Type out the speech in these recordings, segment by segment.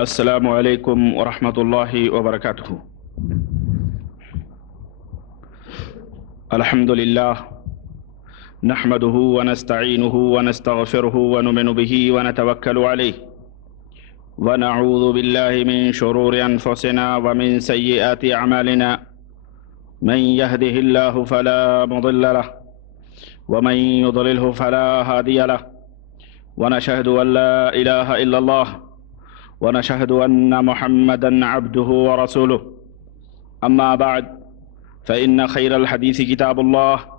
السلام علیکم ورحمۃ اللہ وبرکاتہ۔ الحمد للہ نحمده ونستعینه ونستغفره ونؤمن به ونتوکل علیہ ونعوذ باللہ من شرور انفسنا ومن سیئات اعمالنا من يهده الله فلا مضل له ومن يضلله فلا هادي له ونشهد ان لا اله الا الله ونشهد أن محمدًا عبده ورسوله. أما بعد فإن خير الحديث كتاب الله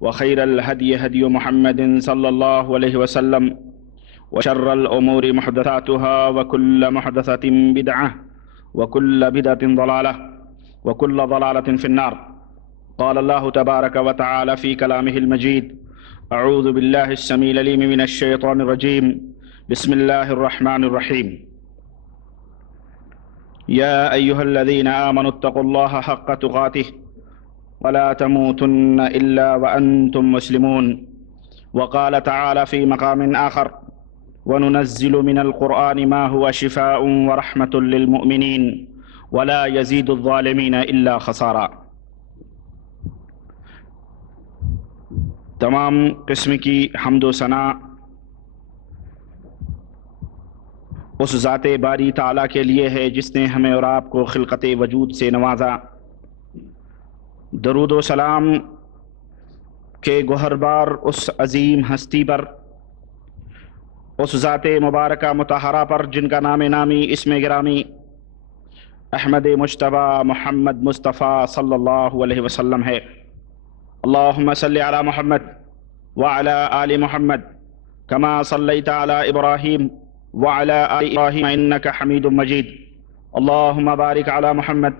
وخير الهدي هدي محمد صلى الله عليه وسلم وشر الأمور محدثاتها وكل محدثة بدعة وكل بدعة ضلالة وكل ضلالة في النار. قال الله تبارك وتعالى في كلامه المجيد: أعوذ بالله السميع العليم من الشيطان الرجيم. بسم الله الرحمن الرحيم. يا أيها الذين آمنوا اتقوا الله حق تقاته ولا تموتن إلا وأنتم مسلمون. وقال تعالى في مقام آخر: وننزل من القرآن ما هو شفاء ورحمة للمؤمنين ولا يزيد الظالمين إلا خسارا. تمام قسم کی حمد و ثنا اس ذات باری تعالیٰ کے لیے ہے جس نے ہمیں اور آپ کو خلقت وجود سے نوازا۔ درود و سلام کے گوہربار اس عظیم ہستی پر، اس ذات مبارکہ مطہرہ پر جن کا نام نامی اسم گرامی احمد مجتبیٰ محمد مصطفیٰ صلی اللہ علیہ وسلم ہے۔ اللہم صلی علی محمد وعلی آل محمد کما صلیت علی ابراہیم وعلى آل إبراهيم إنك حميد مجيد. اللهم بارك على محمد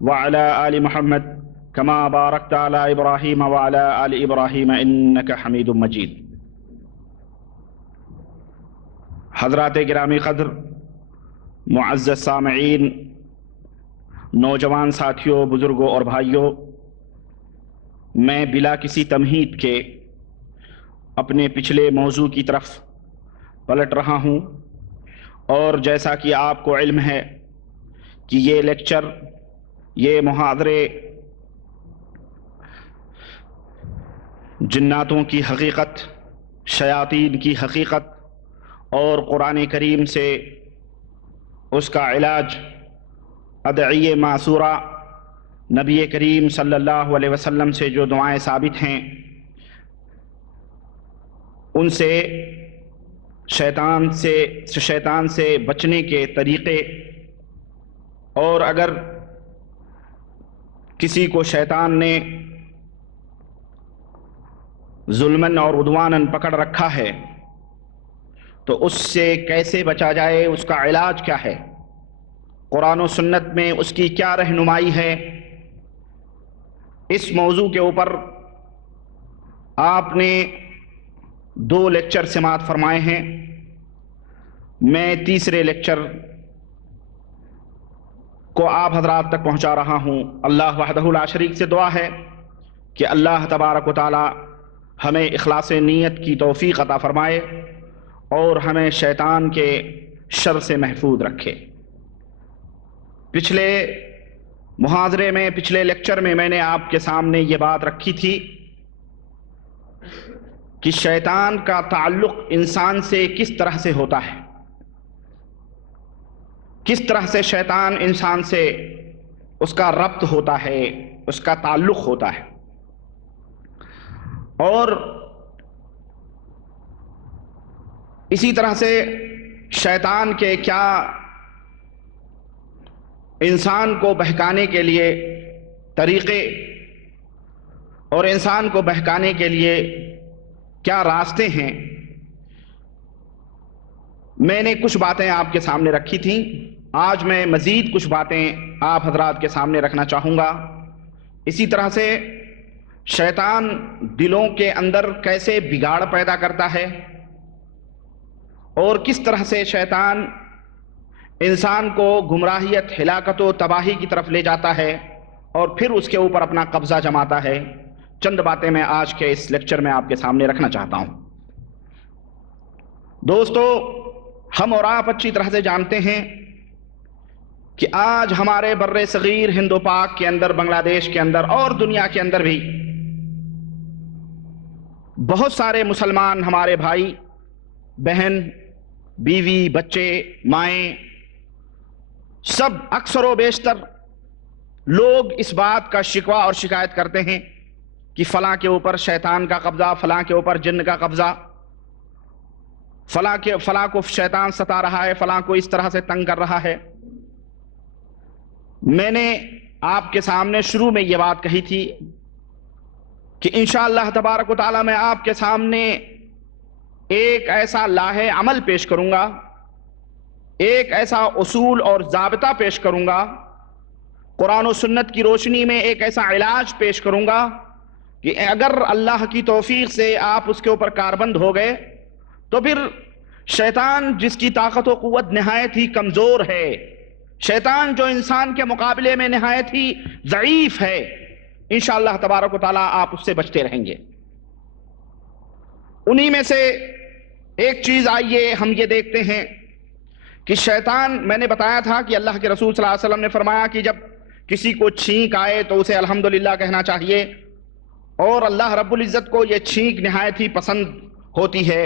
وعلى آل محمد كما باركت على إبراهيم وعلى آل إبراهيم إنك حميد مجيد. حضرات گرامی قدر، معزز سامعین، نوجوان ساتھیوں، بزرگوں اور بھائیوں، میں بلا کسی تمہید کے اپنے پچھلے موضوع کی طرف پلٹ رہا ہوں، اور جیسا کہ آپ کو علم ہے کہ یہ لیکچر، یہ محاضرے جناتوں کی حقیقت، شیاطین کی حقیقت اور قرآن کریم سے اس کا علاج، ادعیے معصورہ، نبی کریم صلی اللہ علیہ وسلم سے جو دعائیں ثابت ہیں ان سے شیطان سے بچنے کے طریقے، اور اگر کسی کو شیطان نے ظلماً اور عدواناً پکڑ رکھا ہے تو اس سے کیسے بچا جائے، اس کا علاج کیا ہے، قرآن و سنت میں اس کی کیا رہنمائی ہے، اس موضوع کے اوپر آپ نے 2 لیکچر سماعت فرمائے ہیں۔ میں تیسرے لیکچر کو آپ حضرات تک پہنچا رہا ہوں۔ اللہ وحدہ لا شریک سے دعا ہے کہ اللہ تبارک و تعالی ہمیں اخلاص نیت کی توفیق عطا فرمائے اور ہمیں شیطان کے شر سے محفوظ رکھے۔ پچھلے محاضرے میں، پچھلے لیکچر میں نے آپ کے سامنے یہ بات رکھی تھی کہ شیطان کا تعلق انسان سے کس طرح سے ہوتا ہے، کس طرح سے شیطان انسان سے اس کا ربط ہوتا ہے، اس کا تعلق ہوتا ہے، اور اسی طرح سے شیطان کے کیا انسان کو بہکانے کے لیے طریقے اور انسان کو بہکانے کے لیے کیا راستے ہیں۔ میں نے کچھ باتیں آپ کے سامنے رکھی تھیں، آج میں مزید کچھ باتیں آپ حضرات کے سامنے رکھنا چاہوں گا۔ اسی طرح سے شیطان دلوں کے اندر کیسے بگاڑ پیدا کرتا ہے اور کس طرح سے شیطان انسان کو گمراہیت، ہلاکت و تباہی کی طرف لے جاتا ہے اور پھر اس کے اوپر اپنا قبضہ جماتا ہے، چند باتیں میں آج کے اس لیکچر میں آپ کے سامنے رکھنا چاہتا ہوں۔ دوستو، ہم اور آپ اچھی طرح سے جانتے ہیں کہ آج ہمارے بر صغیر ہند و پاک کے اندر، بنگلہ دیش کے اندر اور دنیا کے اندر بھی بہت سارے مسلمان ہمارے بھائی بہن، بیوی، بچے، مائیں، سب اکثر و بیشتر لوگ اس بات کا شکوہ اور شکایت کرتے ہیں کہ فلاں کے اوپر شیطان کا قبضہ، فلاں کے اوپر جن کا قبضہ، فلاں کو شیطان ستا رہا ہے، فلاں کو اس طرح سے تنگ کر رہا ہے۔ میں نے آپ کے سامنے شروع میں یہ بات کہی تھی کہ انشاءاللہ تبارک و تعالی میں آپ کے سامنے ایک ایسا لاہے عمل پیش کروں گا، ایک ایسا اصول اور ضابطہ پیش کروں گا، قرآن و سنت کی روشنی میں ایک ایسا علاج پیش کروں گا کہ اگر اللہ کی توفیق سے آپ اس کے اوپر کاربند ہو گئے تو پھر شیطان، جس کی طاقت و قوت نہایت ہی کمزور ہے، شیطان جو انسان کے مقابلے میں نہایت ہی ضعیف ہے، انشاءاللہ تبارک و تعالیٰ آپ اس سے بچتے رہیں گے۔ انہی میں سے ایک چیز آئیے ہم یہ دیکھتے ہیں کہ شیطان، میں نے بتایا تھا کہ اللہ کے رسول صلی اللہ علیہ وسلم نے فرمایا کہ جب کسی کو چھینک آئے تو اسے الحمدللہ کہنا چاہیے، اور اللہ رب العزت کو یہ چھینک نہایت ہی پسند ہوتی ہے،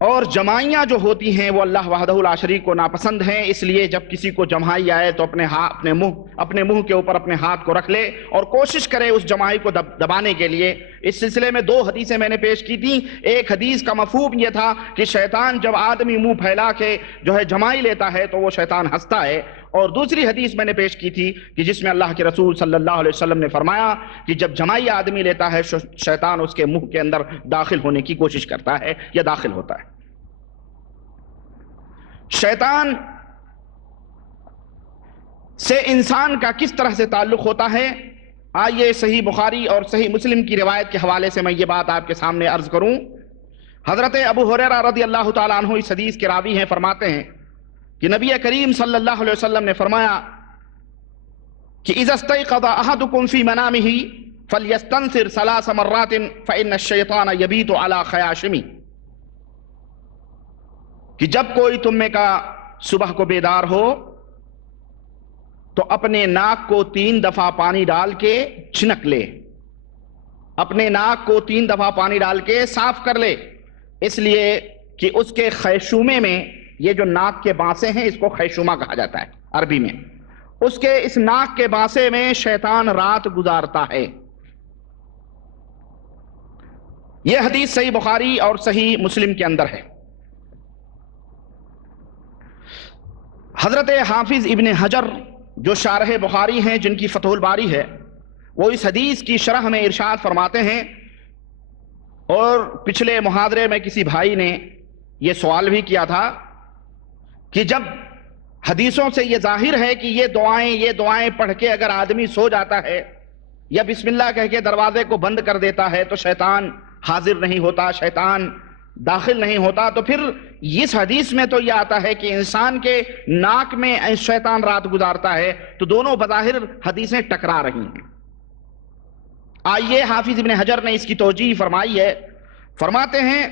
اور جمائیاں جو ہوتی ہیں وہ اللہ وحدہ لا شریک کو ناپسند ہیں۔ اس لیے جب کسی کو جمائی آئے تو اپنے منہ کے اوپر اپنے ہاتھ کو رکھ لے اور کوشش کرے اس جمائی کو دبانے کے لیے۔ اس سلسلے میں دو حدیثیں میں نے پیش کی تھیں۔ ایک حدیث کا مفہوم یہ تھا کہ شیطان جب آدمی منہ پھیلا کے جو ہے جمائی لیتا ہے تو وہ شیطان ہنستا ہے، اور دوسری حدیث میں نے پیش کی تھی کہ جس میں اللہ کے رسول صلی اللہ علیہ وسلم نے فرمایا کہ جب جمائی آدمی لیتا ہے شیطان اس کے منہ کے اندر داخل ہونے کی کوشش کرتا ہے یا داخل ہوتا ہے۔ شیطان سے انسان کا کس طرح سے تعلق ہوتا ہے، آئیے صحیح بخاری اور صحیح مسلم کی روایت کے حوالے سے میں یہ بات آپ کے سامنے عرض کروں۔ حضرت ابو ہریرہ رضی اللہ تعالیٰ عنہ اس حدیث کے راوی ہیں، فرماتے ہیں کہ نبی کریم صلی اللہ علیہ وسلم نے فرمایا کہ اذا استيقظ احدكم في منامه فليستنثر 3 مرات فإن الشيطان يبيت على خياشمه، کہ جب کوئی تم میں کا صبح کو بیدار ہو تو اپنے ناک کو 3 دفعہ پانی ڈال کے چھنک لے، اپنے ناک کو 3 دفعہ پانی ڈال کے صاف کر لے، اس لیے کہ اس کے خیشومے میں، یہ جو ناک کے بانسے ہیں اس کو خیشومہ کہا جاتا ہے عربی میں، اس کے اس ناک کے بانسے میں شیطان رات گزارتا ہے۔ یہ حدیث صحیح بخاری اور صحیح مسلم کے اندر ہے۔ حضرت حافظ ابن حجر جو شارح بخاری ہیں، جن کی فتح الباری ہے، وہ اس حدیث کی شرح میں ارشاد فرماتے ہیں، اور پچھلے محاضرے میں کسی بھائی نے یہ سوال بھی کیا تھا کہ جب حدیثوں سے یہ ظاہر ہے کہ یہ دعائیں پڑھ کے اگر آدمی سو جاتا ہے یا بسم اللہ کہہ کے دروازے کو بند کر دیتا ہے تو شیطان حاضر نہیں ہوتا، شیطان داخل نہیں ہوتا، تو پھر اس حدیث میں تو یہ آتا ہے کہ انسان کے ناک میں شیطان رات گزارتا ہے، تو دونوں بظاہر حدیثیں ٹکرا رہی ہیں۔ آئیے حافظ ابن حجر نے اس کی توجیہ فرمائی ہے، فرماتے ہیں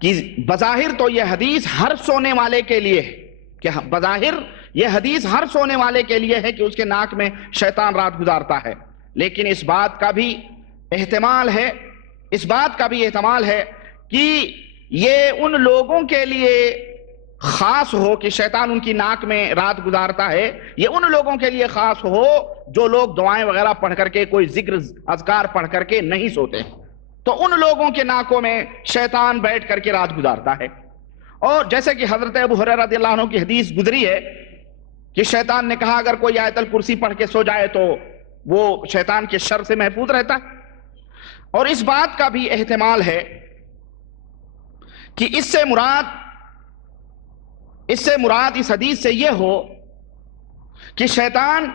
کہ بظاہر تو یہ حدیث ہر سونے والے کے لیے ہے، کہ بظاہر یہ حدیث ہر سونے والے کے لیے ہے کہ اس کے ناک میں شیطان رات گزارتا ہے، لیکن اس بات کا بھی احتمال ہے کہ یہ ان لوگوں کے لیے خاص ہو کہ شیطان ان کی ناک میں رات گزارتا ہے، یہ ان لوگوں کے لیے خاص ہو جو لوگ دعائیں وغیرہ پڑھ کر کے، کوئی ذکر اذکار پڑھ کر کے نہیں سوتے ہیں، تو ان لوگوں کے ناکوں میں شیطان بیٹھ کر کے رات گزارتا ہے۔ اور جیسے کہ حضرت ابو ہریرہ رضی اللہ عنہ کی حدیث گزری ہے کہ شیطان نے کہا اگر کوئی آیت الکرسی پڑھ کے سو جائے تو وہ شیطان کے شر سے محفوظ رہتا ہے، اور اس بات کا بھی احتمال ہے کہ اس سے مراد اس حدیث سے یہ ہو کہ شیطان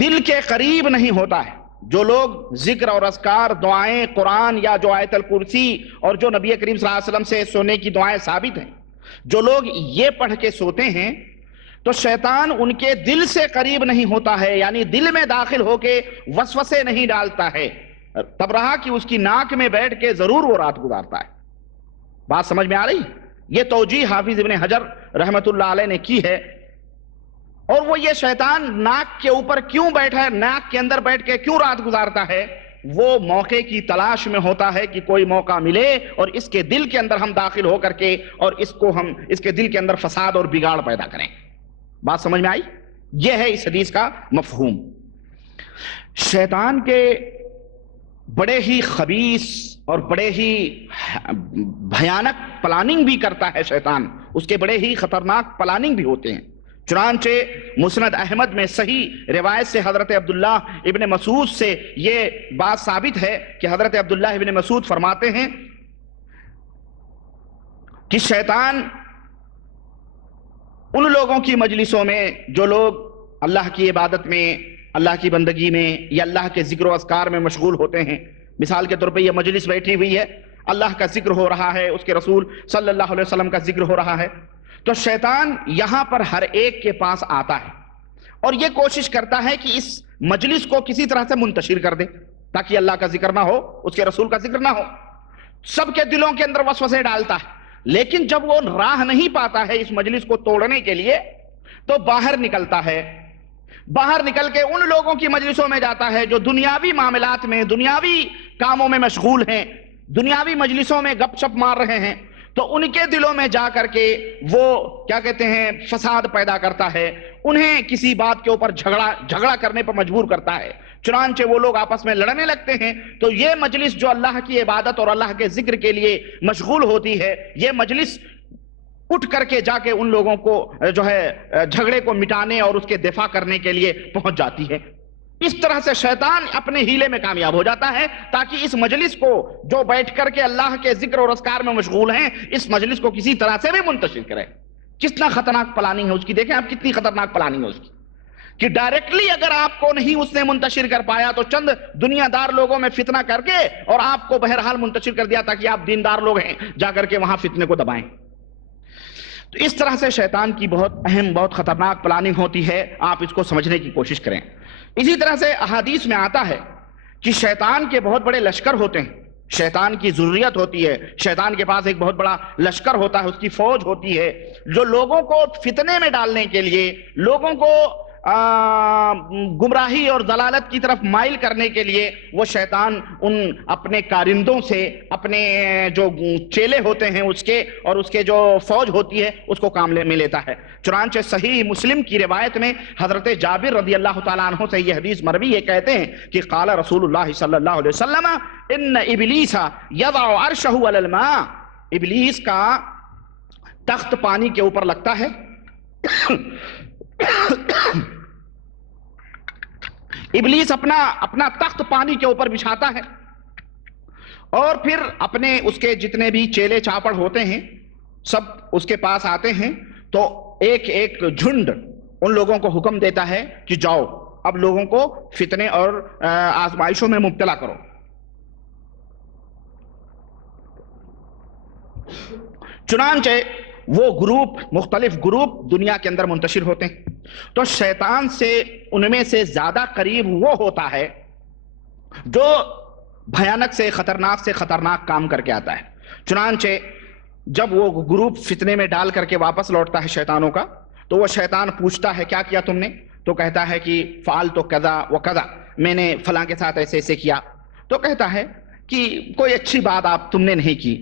دل کے قریب نہیں ہوتا ہے۔ جو لوگ ذکر اور اذکار، دعائیں، قرآن یا جو آیت الکرسی اور جو نبی کریم صلی اللہ علیہ وسلم سے سونے کی دعائیں ثابت ہیں، جو لوگ یہ پڑھ کے سوتے ہیں تو شیطان ان کے دل سے قریب نہیں ہوتا ہے، یعنی دل میں داخل ہو کے وسوسے نہیں ڈالتا ہے، تب رہا کہ اس کی ناک میں بیٹھ کے ضرور وہ رات گزارتا ہے۔ بات سمجھ میں آ رہی؟ یہ توجیہ حافظ ابن حجر رحمت اللہ علیہ نے کی ہے. اور وہ یہ شیطان ناک کے اوپر کیوں بیٹھا ہے, ناک کے اندر بیٹھ کے کیوں رات گزارتا ہے, وہ موقع کی تلاش میں ہوتا ہے کہ کوئی موقع ملے اور اس کے دل کے اندر ہم داخل ہو کر کے اور اس کے دل کے اندر فساد اور بگاڑ پیدا کریں. بات سمجھ میں آئی؟ یہ ہے اس حدیث کا مفہوم. شیطان کے بڑے ہی خبیث اور بڑے ہی بھیانک پلاننگ بھی کرتا ہے شیطان, اس کے بڑے ہی خطرناک پلاننگ بھی ہوتے ہیں. چنانچہ مسند احمد میں صحیح روایت سے حضرت عبداللہ ابن مسعود سے یہ بات ثابت ہے کہ حضرت عبداللہ ابن مسعود فرماتے ہیں کہ شیطان ان لوگوں کی مجلسوں میں جو لوگ اللہ کی عبادت میں, اللہ کی بندگی میں یا اللہ کے ذکر و اذکار میں مشغول ہوتے ہیں, مثال کے طور پہ یہ مجلس بیٹھی ہوئی ہے, اللہ کا ذکر ہو رہا ہے, اس کے رسول صلی اللہ علیہ وسلم کا ذکر ہو رہا ہے, تو شیطان یہاں پر ہر ایک کے پاس آتا ہے اور یہ کوشش کرتا ہے کہ اس مجلس کو کسی طرح سے منتشر کر دے تاکہ اللہ کا ذکر نہ ہو, اس کے رسول کا ذکر نہ ہو. سب کے دلوں کے اندر وسوسے ڈالتا ہے, لیکن جب وہ راہ نہیں پاتا ہے اس مجلس کو توڑنے کے لیے تو باہر نکلتا ہے. باہر نکل کے ان لوگوں کی مجلسوں میں جاتا ہے جو دنیاوی معاملات میں, دنیاوی کاموں میں مشغول ہیں, دنیاوی مجلسوں میں گپ شپ مار رہے ہیں, تو ان کے دلوں میں جا کر کے وہ کیا کہتے ہیں فساد پیدا کرتا ہے, انہیں کسی بات کے اوپر جھگڑا کرنے پر مجبور کرتا ہے. چنانچہ وہ لوگ آپس میں لڑنے لگتے ہیں. تو یہ مجلس جو اللہ کی عبادت اور اللہ کے ذکر کے لیے مشغول ہوتی ہے, یہ مجلس اٹھ کر کے جا کے ان لوگوں کو جو ہے جھگڑے کو مٹانے اور اس کے دفاع کرنے کے لیے پہنچ جاتی ہے. اس طرح سے شیطان اپنے ہیلے میں کامیاب ہو جاتا ہے تاکہ اس مجلس کو جو بیٹھ کر کے اللہ کے ذکر اور اذکار میں مشغول ہیں, اس مجلس کو کسی طرح سے بھی منتشر کرے. کتنا خطرناک پلاننگ ہے اس کی, دیکھیں آپ کتنی خطرناک پلاننگ ہے اس کی, کہ ڈائریکٹلی اگر آپ کو نہیں اس نے منتشر کر پایا تو چند دنیا دار لوگوں میں فتنہ کر کے اور آپ کو بہرحال منتشر کر دیا تاکہ آپ دیندار لوگ ہیں جا کر کے وہاں فتنے کو دبائیں. تو اس طرح سے شیطان کی بہت اہم, بہت خطرناک پلاننگ ہوتی ہے, آپ اس کو سمجھنے کی کوشش کریں. اسی طرح سے احادیث میں آتا ہے کہ شیطان کے بہت بڑے لشکر ہوتے ہیں, شیطان کی ضروریت ہوتی ہے, شیطان کے پاس ایک بہت بڑا لشکر ہوتا ہے, اس کی فوج ہوتی ہے جو لوگوں کو فتنے میں ڈالنے کے لیے, لوگوں کو گمراہی اور ضلالت کی طرف مائل کرنے کے لیے وہ شیطان ان اپنے کارندوں سے, اپنے جو چیلے ہوتے ہیں اس کے اور اس کے جو فوج ہوتی ہے اس کو کام میں لیتا ہے. چنانچہ صحیح مسلم کی روایت میں حضرت جابر رضی اللہ تعالیٰ عنہ سے یہ حدیث مروی, یہ کہتے ہیں کہ قال رسول اللہ صلی اللہ علیہ وسلم ان ابلیس یضع عرشہ علی الماء, ابلیس کا تخت پانی کے اوپر لگتا ہے. ابلیس اپنا تخت پانی کے اوپر بچھاتا ہے اور پھر اپنے اس کے جتنے بھی چیلے چاپڑ ہوتے ہیں سب اس کے پاس آتے ہیں, تو ایک ایک جھنڈ ان لوگوں کو حکم دیتا ہے کہ جاؤ اب لوگوں کو فتنے اور آزمائشوں میں مبتلا کرو. چنانچہ وہ مختلف گروپ دنیا کے اندر منتشر ہوتے ہیں. تو شیطان سے ان میں سے زیادہ قریب وہ ہوتا ہے جو بھیانک سے خطرناک کام کر کے آتا ہے. چنانچہ جب وہ گروپ فتنے میں ڈال کر کے واپس لوٹتا ہے شیطانوں کا, تو وہ شیطان پوچھتا ہے کیا کیا تم نے, تو کہتا ہے کہ فعلت کذا و کذا, میں نے فلاں کے ساتھ ایسے ایسے کیا. تو کہتا ہے کہ کوئی اچھی بات آپ تم نے نہیں کی.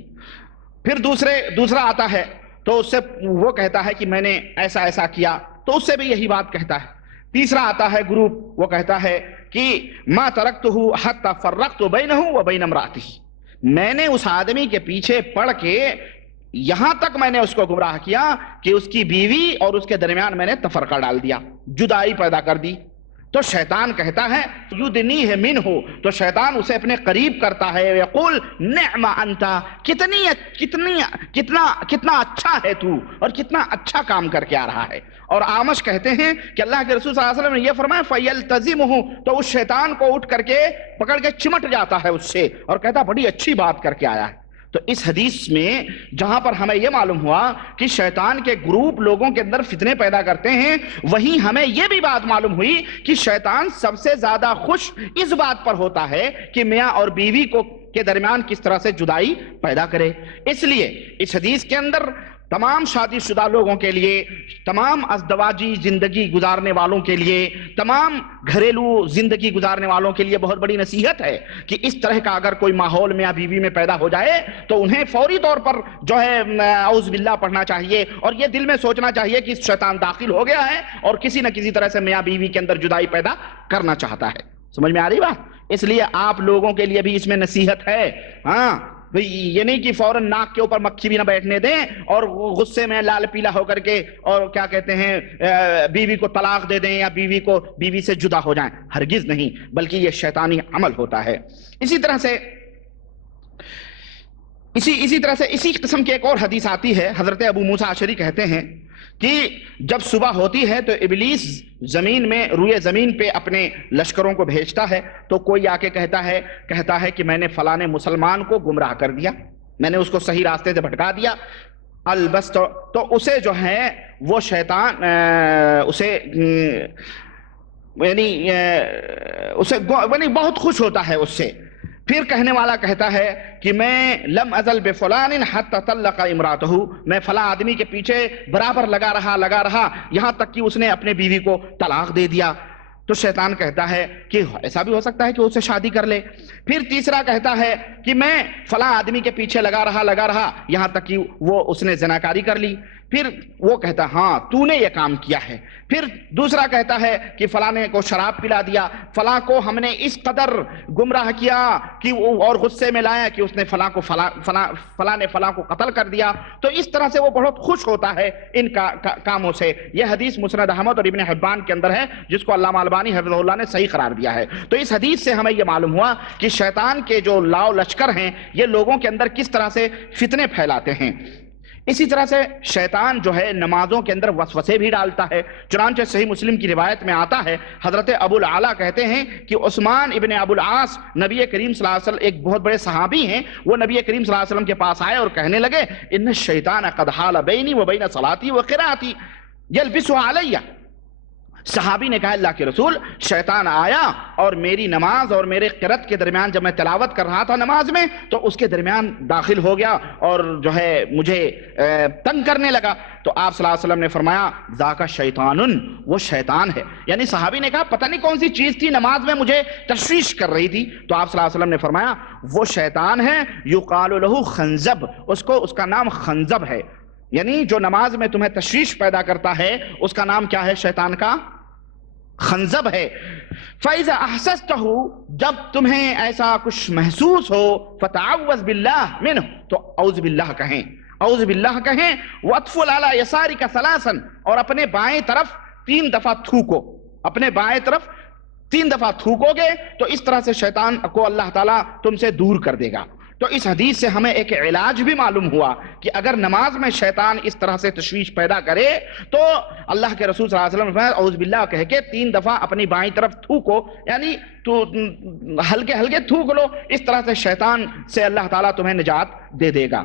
پھر دوسرا آتا ہے تو اس سے وہ کہتا ہے کہ میں نے ایسا ایسا کیا, تو اس سے بھی یہی بات کہتا ہے. تیسرا آتا ہے گروپ, وہ کہتا ہے کہ ما ترکتہ حتی فرقت بینہ و بین امرأتہ, میں نے اس آدمی کے پیچھے پڑ کے یہاں تک میں نے اس کو گمراہ کیا کہ اس کی بیوی اور اس کے درمیان میں نے تفرقہ ڈال دیا, جدائی پیدا کر دی. تو شیطان کہتا ہے یدنیہ منہ, تو شیطان اسے اپنے قریب کرتا ہے, یقول نعم انت, کتنا اچھا ہے تو اور کتنا اچھا کام کر کے آ رہا ہے. اور آمش کہتے ہیں کہ اللہ کے رسول صلی اللہ علیہ وسلم نے یہ فرمایا فَيَلْتَزِمُهُ, تو اس شیطان کو اٹھ کر کے پکڑ کے چمٹ جاتا ہے اس سے اور کہتا بڑی اچھی بات کر کے آیا ہے. تو اس حدیث میں جہاں پر ہمیں یہ معلوم ہوا کہ شیطان کے گروپ لوگوں کے اندر فتنے پیدا کرتے ہیں, وہیں ہمیں یہ بھی بات معلوم ہوئی کہ شیطان سب سے زیادہ خوش اس بات پر ہوتا ہے کہ میاں اور بیوی کے درمیان کس طرح سے جدائی پیدا کرے. اس لیے اس حدیث کے اندر تمام شادی شدہ لوگوں کے لیے، تمام ازدواجی زندگی گزارنے والوں کے لیے، تمام گھریلو زندگی گزارنے والوں کے لیے بہت بڑی نصیحت ہے کہ اس طرح کا اگر کوئی ماحول میاں بیوی میں پیدا ہو جائے تو انہیں فوری طور پر جو ہے اعوذ باللہ پڑھنا چاہیے، اور یہ دل میں سوچنا چاہیے کہ شیطان داخل ہو گیا ہے اور کسی نہ کسی طرح سے میاں بیوی کے اندر جدائی پیدا کرنا چاہتا ہے۔ سمجھ میں آ رہی بات؟ اس لیے آپ لوگوں کے لیے بھی اس میں نصیحت ہے، ہاں یہ نہیں کہ فوراً ناک کے اوپر مکھی بھی نہ بیٹھنے دیں اور غصے میں لال پیلا ہو کر کے اور کیا کہتے ہیں بیوی کو طلاق دے دیں یا بیوی سے جدا ہو جائیں، ہرگز نہیں، بلکہ یہ شیطانی عمل ہوتا ہے۔ اسی طرح سے اسی قسم کی ایک اور حدیث آتی ہے، حضرت ابو موسیٰ اشعری کہتے ہیں کہ جب صبح ہوتی ہے تو ابلیس زمین میں روئے زمین پہ اپنے لشکروں کو بھیجتا ہے، تو کوئی آ کے کہتا ہے کہ میں نے فلاں مسلمان کو گمراہ کر دیا، میں نے اس کو صحیح راستے سے بھٹکا دیا، البس تو اسے جو ہے وہ شیطان اسے بہت خوش ہوتا ہے اس سے۔ پھر کہنے والا کہتا ہے کہ میں لم ازل بفلان حتی طلق امراتہ، میں فلاں آدمی کے پیچھے برابر لگا رہا یہاں تک کہ اس نے اپنے بیوی کو طلاق دے دیا۔ تو شیطان کہتا ہے کہ ایسا بھی ہو سکتا ہے کہ اسے شادی کر لے۔ پھر تیسرا کہتا ہے کہ میں فلاں آدمی کے پیچھے لگا رہا یہاں تک کہ اس نے زناکاری کر لی۔ پھر وہ کہتا ہاں تو نے یہ کام کیا ہے۔ پھر دوسرا کہتا ہے کہ فلاں کو شراب پلا دیا، فلاں کو ہم نے اس قدر گمراہ کیا کہ اور غصے میں لایا کہ اس نے فلاں نے فلاں کو قتل کر دیا۔ تو اس طرح سے وہ بہت خوش ہوتا ہے ان کاموں سے۔ یہ حدیث مسند احمد اور ابن حبان کے اندر ہے، جس کو علامہ البانی حفظہ اللہ نے صحیح قرار دیا ہے۔ تو اس حدیث سے ہمیں یہ معلوم ہوا کہ شیطان کے جو لاؤ لشکر ہیں یہ لوگوں کے اندر کس طرح سے فتنے پھیلاتے ہیں۔ اسی طرح سے شیطان جو ہے نمازوں کے اندر وسوسے بھی ڈالتا ہے۔ چنانچہ صحیح مسلم کی روایت میں آتا ہے، حضرت ابو العالیٰ کہتے ہیں کہ عثمان ابن ابو العاص نبی کریم صلی اللہ علیہ وسلم ایک بہت بڑے صحابی ہیں، وہ نبی کریم صلی اللہ علیہ وسلم کے پاس آئے اور کہنے لگے ان الشیطان قد حال بینی و بین صلاتی و قراءتی یلبس علی۔ صحابی نے کہا اللہ کے رسول، شیطان آیا اور میری نماز اور میرے قرات کے درمیان، جب میں تلاوت کر رہا تھا نماز میں تو اس کے درمیان داخل ہو گیا اور جو ہے مجھے تنگ کرنے لگا۔ تو آپ صلی اللہ علیہ وسلم نے فرمایا ذاک شیطان، وہ شیطان ہے۔ یعنی صحابی نے کہا پتہ نہیں کون سی چیز تھی نماز میں مجھے تشویش کر رہی تھی۔ تو آپ صلی اللہ علیہ وسلم نے فرمایا وہ شیطان ہے، یقال له خنزب، اس کا نام خنزب ہے۔ یعنی جو نماز میں تمہیں تشویش پیدا کرتا ہے اس کا نام کیا ہے؟ شیطان کا خنزب ہے۔ فَإِذَا أَحْسَسْتَهُ، جب تمہیں ایسا کچھ محسوس ہو، فَتَعَوَّذْ بِاللَّهِ مِنْهُ، تو اعوذ باللہ کہیں، اعوذ باللہ کہیں، وَأَطْفُلْ عَلَى يَسَارِكَ ثَلَاثًا، اور اپنے بائیں طرف 3 دفعہ تھوکو، اپنے بائیں طرف 3 دفعہ تھوکو گے تو اس طرح سے شیطان کو اللہ تعالیٰ تم سے دور کر دے گا۔ تو اس حدیث سے ہمیں ایک علاج بھی معلوم ہوا کہ اگر نماز میں شیطان اس طرح سے تشویش پیدا کرے تو اللہ کے رسول صلی اللہ علیہ وسلم نے فرمایا اعوذ باللہ کہہ کے 3 دفعہ اپنی بائیں طرف تھوکو، یعنی تو ہلکے ہلکے تھوک لو، اس طرح سے شیطان سے اللہ تعالیٰ تمہیں نجات دے دے گا۔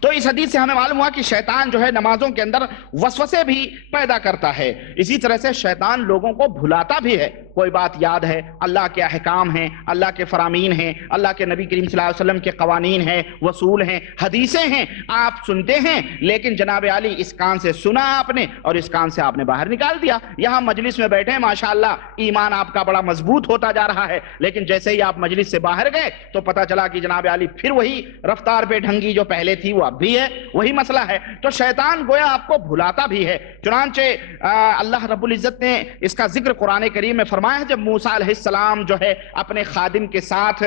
تو اس حدیث سے ہمیں معلوم ہوا کہ شیطان جو ہے نمازوں کے اندر وسوسے بھی پیدا کرتا ہے۔ اسی طرح سے شیطان لوگوں کو بھلاتا بھی ہے۔ کوئی بات یاد ہے، اللہ کے احکام ہیں، اللہ کے فرامین ہیں، اللہ کے نبی کریم صلی اللہ علیہ وسلم کے قوانین ہیں، اصول ہیں، حدیثیں ہیں، آپ سنتے ہیں، لیکن جناب علی اس کان سے سنا آپ نے اور اس کان سے آپ نے باہر نکال دیا۔ یہاں مجلس میں بیٹھے ہیں ماشاءاللہ ایمان آپ کا بڑا مضبوط ہوتا جا رہا ہے، لیکن جیسے ہی آپ مجلس سے باہر گئے تو پتہ چلا کہ جناب علی پھر وہی رفتار پہ ڈھنگی جو پہلے تھی وہ اب بھی ہے، وہی مسئلہ ہے۔ تو شیطان گویا آپ کو بھلاتا بھی ہے۔ چنانچہ اللہ رب العزت نے اس کا ذکر قرآن کریم میں فرمایا ہے، جب موسیٰ علیہ السلام جو ہے اپنے خادم کے ساتھ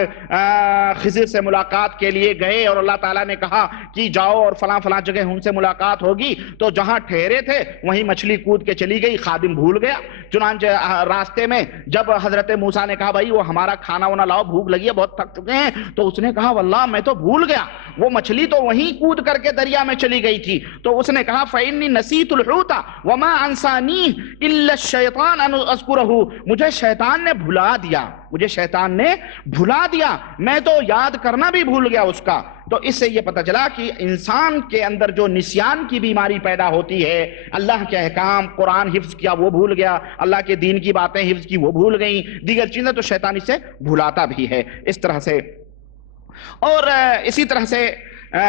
خضر سے ملاقات کے لیے گئے اور اللہ تعالیٰ نے کہا کہ جاؤ اور فلاں فلاں جگہ ان سے ملاقات ہوگی، تو جہاں ٹھہرے تھے وہیں مچھلی کود کے چلی گئی، خادم بھول گیا۔ چنانچہ راستے میں جب حضرت موسیٰ نے کہا بھائی وہ ہمارا کھانا وانا لاؤ، بھوک لگی ہے، بہت تھک چکے ہیں، تو اس نے کہا واللہ میں تو بھول گیا، وہ مچھلی تو وہیں کود کر کے دریا میں چلی گئی تھی۔ تو اس نے کہا فَإِنِّي نَسِيتُ الْحُوتَ وَمَا أَنْسَانِيهِ إِلَّا الشَّيْطَانُ أَنْ أَذْكُرَهُ، مجھے شیطان نے بھلا دیا، مجھے شیطان نے بھلا دیا، میں تو یاد کرنا بھی بھول گیا اس کا۔ تو اس سے یہ پتہ چلا کہ انسان کے اندر جو نسیان کی بیماری پیدا ہوتی ہے، اللہ کے احکام قرآن حفظ کیا وہ بھول گیا، اللہ کے دین کی باتیں حفظ کی وہ بھول گئیں، دیگر چیزیں، تو شیطان اس سے بھلاتا بھی ہے اس طرح سے۔ اور اسی طرح سے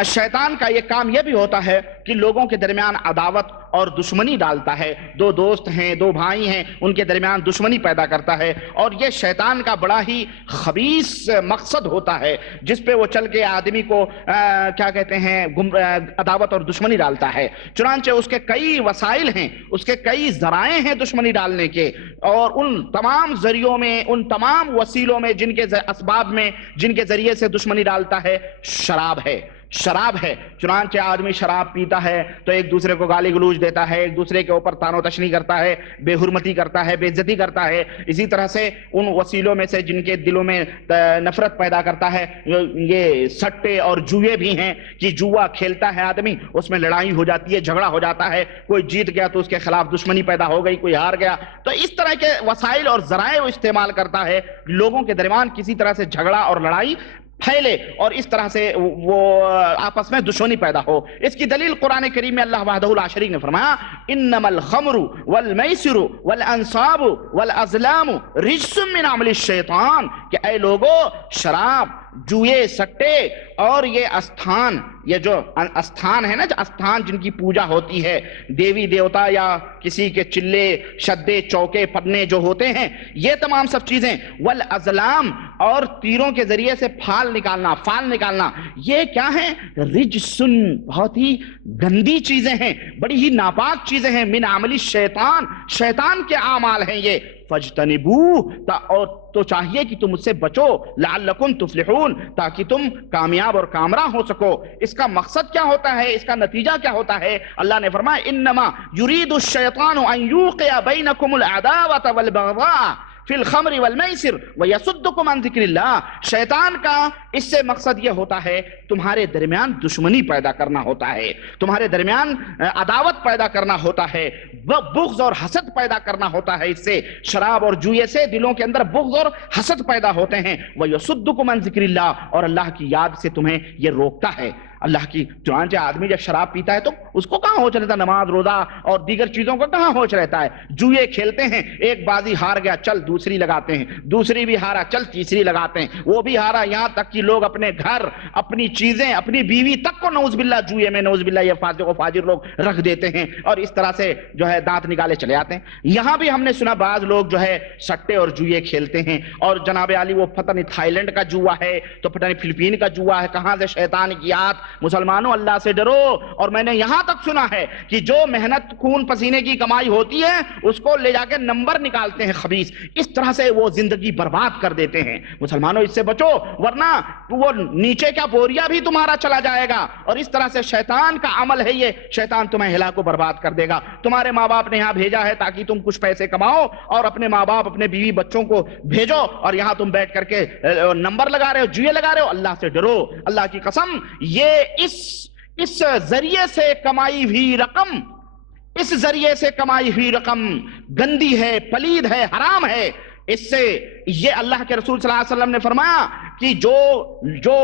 شیطان کا یہ کام یہ بھی ہوتا ہے کہ لوگوں کے درمیان عداوت اور دشمنی ڈالتا ہے. دو دوست ہیں، دو بھائی ہیں، ان کے درمیان دشمنی پیدا کرتا ہے، اور یہ شیطان کا بڑا ہی خبیث مقصد ہوتا ہے جس پہ وہ چل کے آدمی کو کیا کہتے ہیں عداوت اور دشمنی ڈالتا ہے. چنانچہ اس کے کئی وسائل ہیں، اس کے کئی ذرائع ہیں دشمنی ڈالنے کے، اور ان تمام ذریعوں میں، ان تمام وسیلوں میں، جن کے اسباب میں جن کے ذریعے سے دشمنی ڈالتا ہے، شراب ہے. شراب ہے. چنانچہ آدمی شراب پیتا ہے تو ایک دوسرے کو گالی گلوچ دیتا ہے، ایک دوسرے کے اوپر تان و تشنی کرتا ہے، بے حرمتی کرتا ہے، بے عزتی کرتا ہے. اسی طرح سے ان وسیلوں میں سے جن کے دلوں میں نفرت پیدا کرتا ہے یہ سٹے اور جوئے بھی ہیں کہ جوا کھیلتا ہے آدمی، اس میں لڑائی ہو جاتی ہے، جھگڑا ہو جاتا ہے، کوئی جیت گیا تو اس کے خلاف دشمنی پیدا ہو گئی، کوئی ہار گیا. تو اس طرح کے وسائل اور ذرائع وہ استعمال کرتا ہے لوگوں کے درمیان کسی طرح سے جھگڑا اور لڑائی پھیلے اور اس طرح سے وہ آپس میں دشمنی پیدا ہو. اس کی دلیل قرآن کریم میں اللہ وحدہ لا شریک نے فرمایا انما الخمر والمیسر والانصاب والازلام رجس من عمل الشیطان، کہ اے لوگو شراب، جوئے، سٹے اور یہ استھان، یہ جو استھان ہے نا، جو استھان جن کی پوجا ہوتی ہے، دیوی دیوتا یا کسی کے چلے شدے چوکے پڑنے جو ہوتے ہیں، یہ تمام سب چیزیں، والازلام اور تیروں کے ذریعے سے فال نکالنا، یہ کیا ہیں؟ رجسن، بہت ہی گندی چیزیں ہیں، بڑی ہی ناپاک چیزیں ہیں، من عمل الشیطان، شیطان کے اعمال ہیں یہ. فاجتنبوہ، اور تو چاہیے کہ تم اس سے بچو، لعلکم تفلحون، تاکہ تم کامیاب اور کامراں ہو سکو. اس کا مقصد کیا ہوتا ہے، اس کا نتیجہ کیا ہوتا ہے؟ اللہ نے فرمایا انما یرید الشیطان ان یوقع بینکم العداوۃ والبغضاء فی الخمر والمیسر ویصدکم عن ذکر اللہ. شیطان کا اس سے مقصد یہ ہوتا ہے تمہارے درمیان دشمنی پیدا کرنا ہوتا ہے، تمہارے درمیان عداوت پیدا کرنا ہوتا ہے، بغض اور حسد پیدا کرنا ہوتا ہے. اس سے شراب اور جوئے سے دلوں کے اندر بغض اور حسد پیدا ہوتے ہیں. ویصدکم عن ذکر اللہ، اور اللہ کی یاد سے تمہیں یہ روکتا ہے. اللہ کی چنانچہ آدمی جب شراب پیتا ہے تو اس کو کہاں ہوش رہتا ہے؟ نماز روزہ اور دیگر چیزوں کو کہاں ہوش رہتا ہے؟ جوئے کھیلتے ہیں، ایک بازی ہار گیا، چل دوسری لگاتے ہیں، دوسری بھی ہارا، چل تیسری لگاتے ہیں، وہ بھی ہارا، یہاں تک کہ لوگ اپنے گھر، اپنی چیزیں، اپنی بیوی تک کو نعوذ باللہ جوئے میں، نعوذ باللہ یہ فاسق و فاجر لوگ رکھ دیتے ہیں، اور اس طرح سے جو ہے دانت نکالے چلے آتے ہیں. یہاں بھی ہم نے سنا بعض لوگ جو ہے سٹے اور جوئے کھیلتے ہیں، اور جناب علی وہ پتہ نہیں تھائی لینڈ کا جوا ہے تو پتہ نہیں فلپین کا جوا ہے، کہاں سے شیطان کی آت. مسلمانوں اللہ سے ڈرو. اور میں نے یہاں تک سنا ہے کہ جو محنت خون پسینے کی کمائی ہوتی ہے اس کو لے جا کے نمبر نکالتے ہیں خبیث، اس طرح سے وہ زندگی برباد کر دیتے ہیں. مسلمانوں اس سے بچو، ورنہ وہ نیچے کا بوریا بھی تمہارا چلا جائے گا. اور اس طرح سے شیطان کا عمل ہے یہ، شیطان تمہیں ہلاک و برباد کر دے گا. تمہارے ماں باپ نے یہاں بھیجا ہے تاکہ تم کچھ پیسے کماؤ، اور اپنے ماں باپ، اپنے بیوی بچوں کو بھیجو، اور یہاں تم بیٹھ کر کے نمبر لگا رہے ہو، جوئے لگا رہے ہو. اللہ سے ڈرو. اللہ کی قسم یہ اس ذریعے سے کمائی ہوئی رقم، اس ذریعے سے کمائی ہوئی رقم گندی ہے، پلید ہے، حرام ہے. اس سے یہ اللہ کے رسول صلی اللہ علیہ وسلم نے فرمایا کہ جو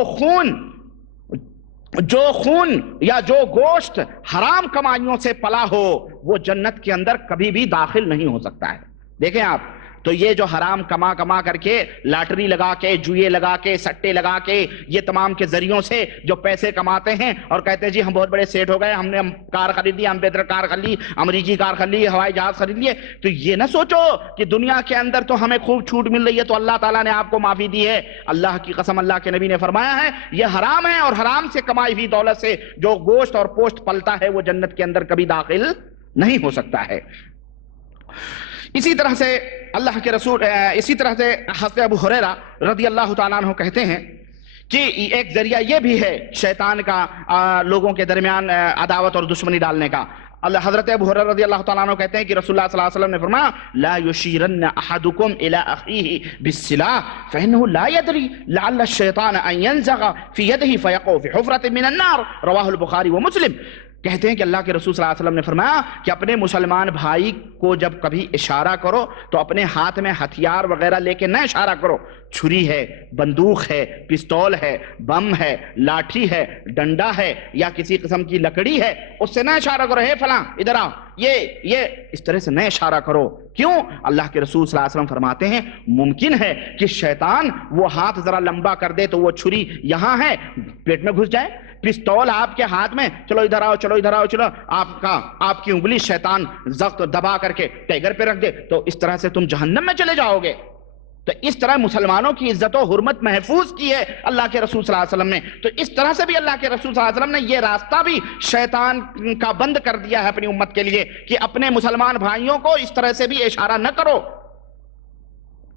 خون یا جو گوشت حرام کمائیوں سے پلا ہو وہ جنت کے اندر کبھی بھی داخل نہیں ہو سکتا ہے. دیکھیں آپ، تو یہ جو حرام کما کر کے، لاٹری لگا کے، جوئے لگا کے، سٹے لگا کے، یہ تمام کے ذریعوں سے جو پیسے کماتے ہیں اور کہتے ہیں جی ہم بہت بڑے سیٹ ہو گئے، ہم نے کار خرید لی، امبیدر کار خرید لی، امریکی کار خرید لی، ہوائی جہاز خرید لیے. تو یہ نہ سوچو کہ دنیا کے اندر تو ہمیں خوب چھوٹ مل رہی ہے تو اللہ تعالیٰ نے آپ کو معافی دی ہے. اللہ کی قسم، اللہ کے نبی نے فرمایا ہے یہ حرام ہے، اور حرام سے کمائی ہوئی دولت سے جو گوشت اور پوشت پلتا ہے وہ جنت کے اندر کبھی داخل نہیں ہو سکتا ہے. اسی طرح سے اللہ کے رسول، اسی طرح سے حضرت ابو ہریرہ رضی اللہ تعالیٰ عنہ کہتے ہیں کہ ایک ذریعہ یہ بھی ہے شیطان کا لوگوں کے درمیان عداوت اور دشمنی ڈالنے کا. حضرت ابو ہریرہ رضی اللہ تعالیٰ عنہ کہتے ہیں کہ رسول اللہ صلی اللہ علیہ وسلم نے فرمایا لا یشیرن احدکم الی اخیہ بالسلاح فانه لا یدری لعل الشیطان ان ینزغ فی یدہ فیقع فی حفرۃ من النار. رواہ البخاری و مسلم. کہتے ہیں کہ اللہ کے رسول صلی اللہ علیہ وسلم نے فرمایا کہ اپنے مسلمان بھائی کو جب کبھی اشارہ کرو تو اپنے ہاتھ میں ہتھیار وغیرہ لے کے نہ اشارہ کرو. چھری ہے، بندوق ہے، پستول ہے، بم ہے، لاٹھی ہے، ڈنڈا ہے، یا کسی قسم کی لکڑی ہے، اس سے نہ اشارہ کرو ہے فلاں ادھر آؤ. یہ اس طرح سے نہ اشارہ کرو. کیوں؟ اللہ کے رسول صلی اللہ علیہ وسلم فرماتے ہیں ممکن ہے کہ شیطان وہ ہاتھ ذرا لمبا کر دے تو وہ چھری یہاں ہے پیٹ میں گھس جائے. پستول آپ کے ہاتھ میں، چلو ادھر آؤ، چلو ادھر آؤ، چلو، آپ کی انگلی شیطان زخم دبا کر کے ٹیگر پہ رکھ دے تو اس طرح سے تم جہنم میں چلے جاؤ گے. تو اس طرح مسلمانوں کی عزت و حرمت محفوظ کی ہے اللہ کے رسول صلی اللہ علیہ وسلم نے. تو اس طرح سے بھی اللہ کے رسول صلی اللہ علیہ وسلم نے یہ راستہ بھی شیطان کا بند کر دیا ہے اپنی امت کے لیے کہ اپنے مسلمان بھائیوں کو اس طرح سے بھی اشارہ نہ کرو.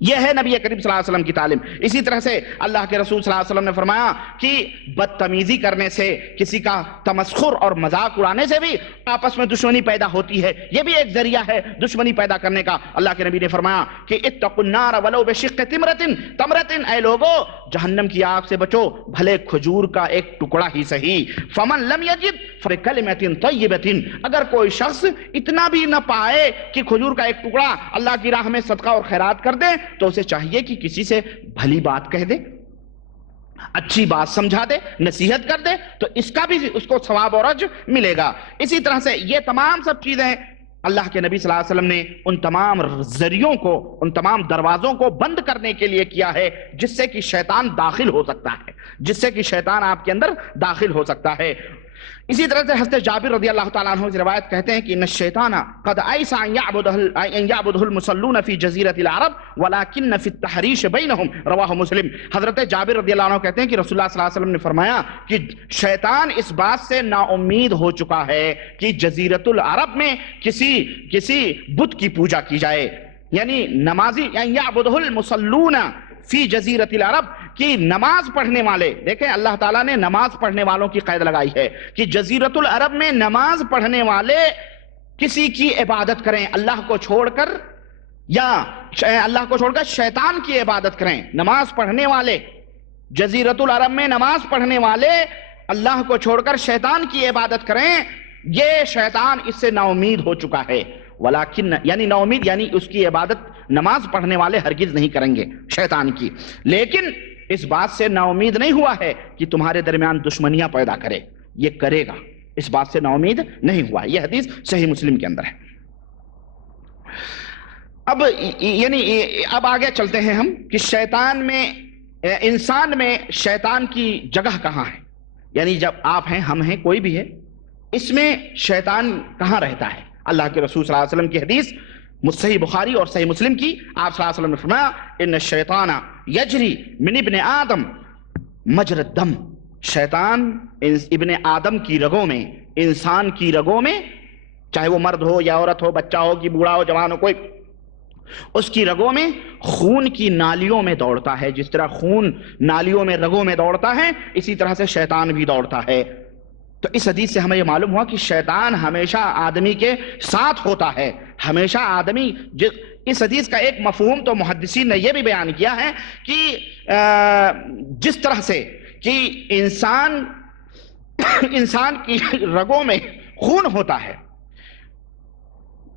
یہ ہے نبی کریم صلی اللہ علیہ وسلم کی تعلیم. اسی طرح سے اللہ کے رسول صلی اللہ علیہ وسلم نے فرمایا کہ بدتمیزی کرنے سے، کسی کا تمسخر اور مذاق اڑانے سے بھی آپس میں دشمنی پیدا ہوتی ہے. یہ بھی ایک ذریعہ ہے دشمنی پیدا کرنے کا. اللہ کے نبی نے فرمایا کہ اتقوا النار ولو بشق تمرۃ، اے لوگو جہنم کی آگ سے بچو بھلے کھجور کا ایک ٹکڑا ہی صحیح. فمن لم یجد فبکلمۃ طیبۃ، اگر کوئی شخص اتنا بھی نہ پائے کہ کھجور کا ایک ٹکڑا اللہ کی راہ میں صدقہ اور خیرات کر دے تو اسے چاہیے کہ کسی سے بھلی بات کہہ دے، اچھی بات سمجھا دے، نصیحت کر دے، تو اس کا بھی اس کو ثواب اور اجر ملے گا. اسی طرح سے یہ تمام سب چیزیں اللہ کے نبی صلی اللہ علیہ وسلم نے ان تمام ذریعوں کو، ان تمام دروازوں کو بند کرنے کے لیے کیا ہے جس سے کہ شیطان داخل ہو سکتا ہے، جس سے کہ شیطان آپ کے اندر داخل ہو سکتا ہے. اسی طرح سے حضرت جابر رضی اللہ تعالیٰ عنہ سے روایت کہتے ہیں کہ ان الشیطان قد ایس ان یعبده المصلون فی جزیرۃ العرب ولکن فی التحریش بینہم، رواہ مسلم. حضرت جابر رضی اللہ عنہ کہتے ہیں کہ رسول اللہ صلی اللہ علیہ وسلم نے فرمایا کہ شیطان اس بات سے نا امید ہو چکا ہے کہ جزیرۃ العرب میں کسی بت کی پوجا کی جائے. یعنی نمازی ان یعبده المصلون فی جزیرۃ العرب، کہ نماز پڑھنے والے، دیکھیں اللہ تعالیٰ نے نماز پڑھنے والوں کی قید لگائی ہے کہ جزیرۃ العرب میں نماز پڑھنے والے کسی کی عبادت کریں اللہ کو چھوڑ کر، یا اللہ کو چھوڑ کر شیطان کی عبادت کریں. نماز پڑھنے والے جزیرۃ العرب میں نماز پڑھنے والے اللہ کو چھوڑ کر شیطان کی عبادت کریں، یہ شیطان اس سے نا امید ہو چکا ہے. ولیکن یعنی نا امید یعنی اس کی عبادت نماز پڑھنے والے ہرگز نہیں کریں گے شیطان کی، لیکن اس بات سے نا امید نہیں ہوا ہے کہ تمہارے درمیان دشمنیاں پیدا کرے، یہ کرے گا، اس بات سے نا امید نہیں ہوا. یہ حدیث صحیح مسلم کے اندر ہے. اب آگے چلتے ہیں ہم کہ شیطان میں، انسان میں شیطان کی جگہ کہاں ہے. یعنی جب آپ ہیں، ہم ہیں، کوئی بھی ہے، اس میں شیطان کہاں رہتا ہے. اللہ کے رسول صلی اللہ علیہ وسلم کی حدیث صحیح بخاری اور صحیح مسلم کی، آپ صلی اللہ علیہ وسلم نے فرمایا ان الشیطان یجری من ابن آدم مجرى الدم، شیطان ابن آدم کی رگوں میں، انسان کی رگوں میں، چاہے وہ مرد ہو یا عورت ہو، بچہ ہو کہ بوڑھا ہو، جوان ہو، کوئی، اس کی رگوں میں خون کی نالیوں میں دوڑتا ہے. جس طرح خون نالیوں میں رگوں میں دوڑتا ہے اسی طرح سے شیطان بھی دوڑتا ہے. تو اس حدیث سے ہمیں یہ معلوم ہوا کہ شیطان ہمیشہ آدمی کے ساتھ ہوتا ہے، ہمیشہ آدمی. اس حدیث کا ایک مفہوم تو محدثین نے یہ بھی بیان کیا ہے کہ جس طرح سے کہ انسان کی رگوں میں خون ہوتا ہے،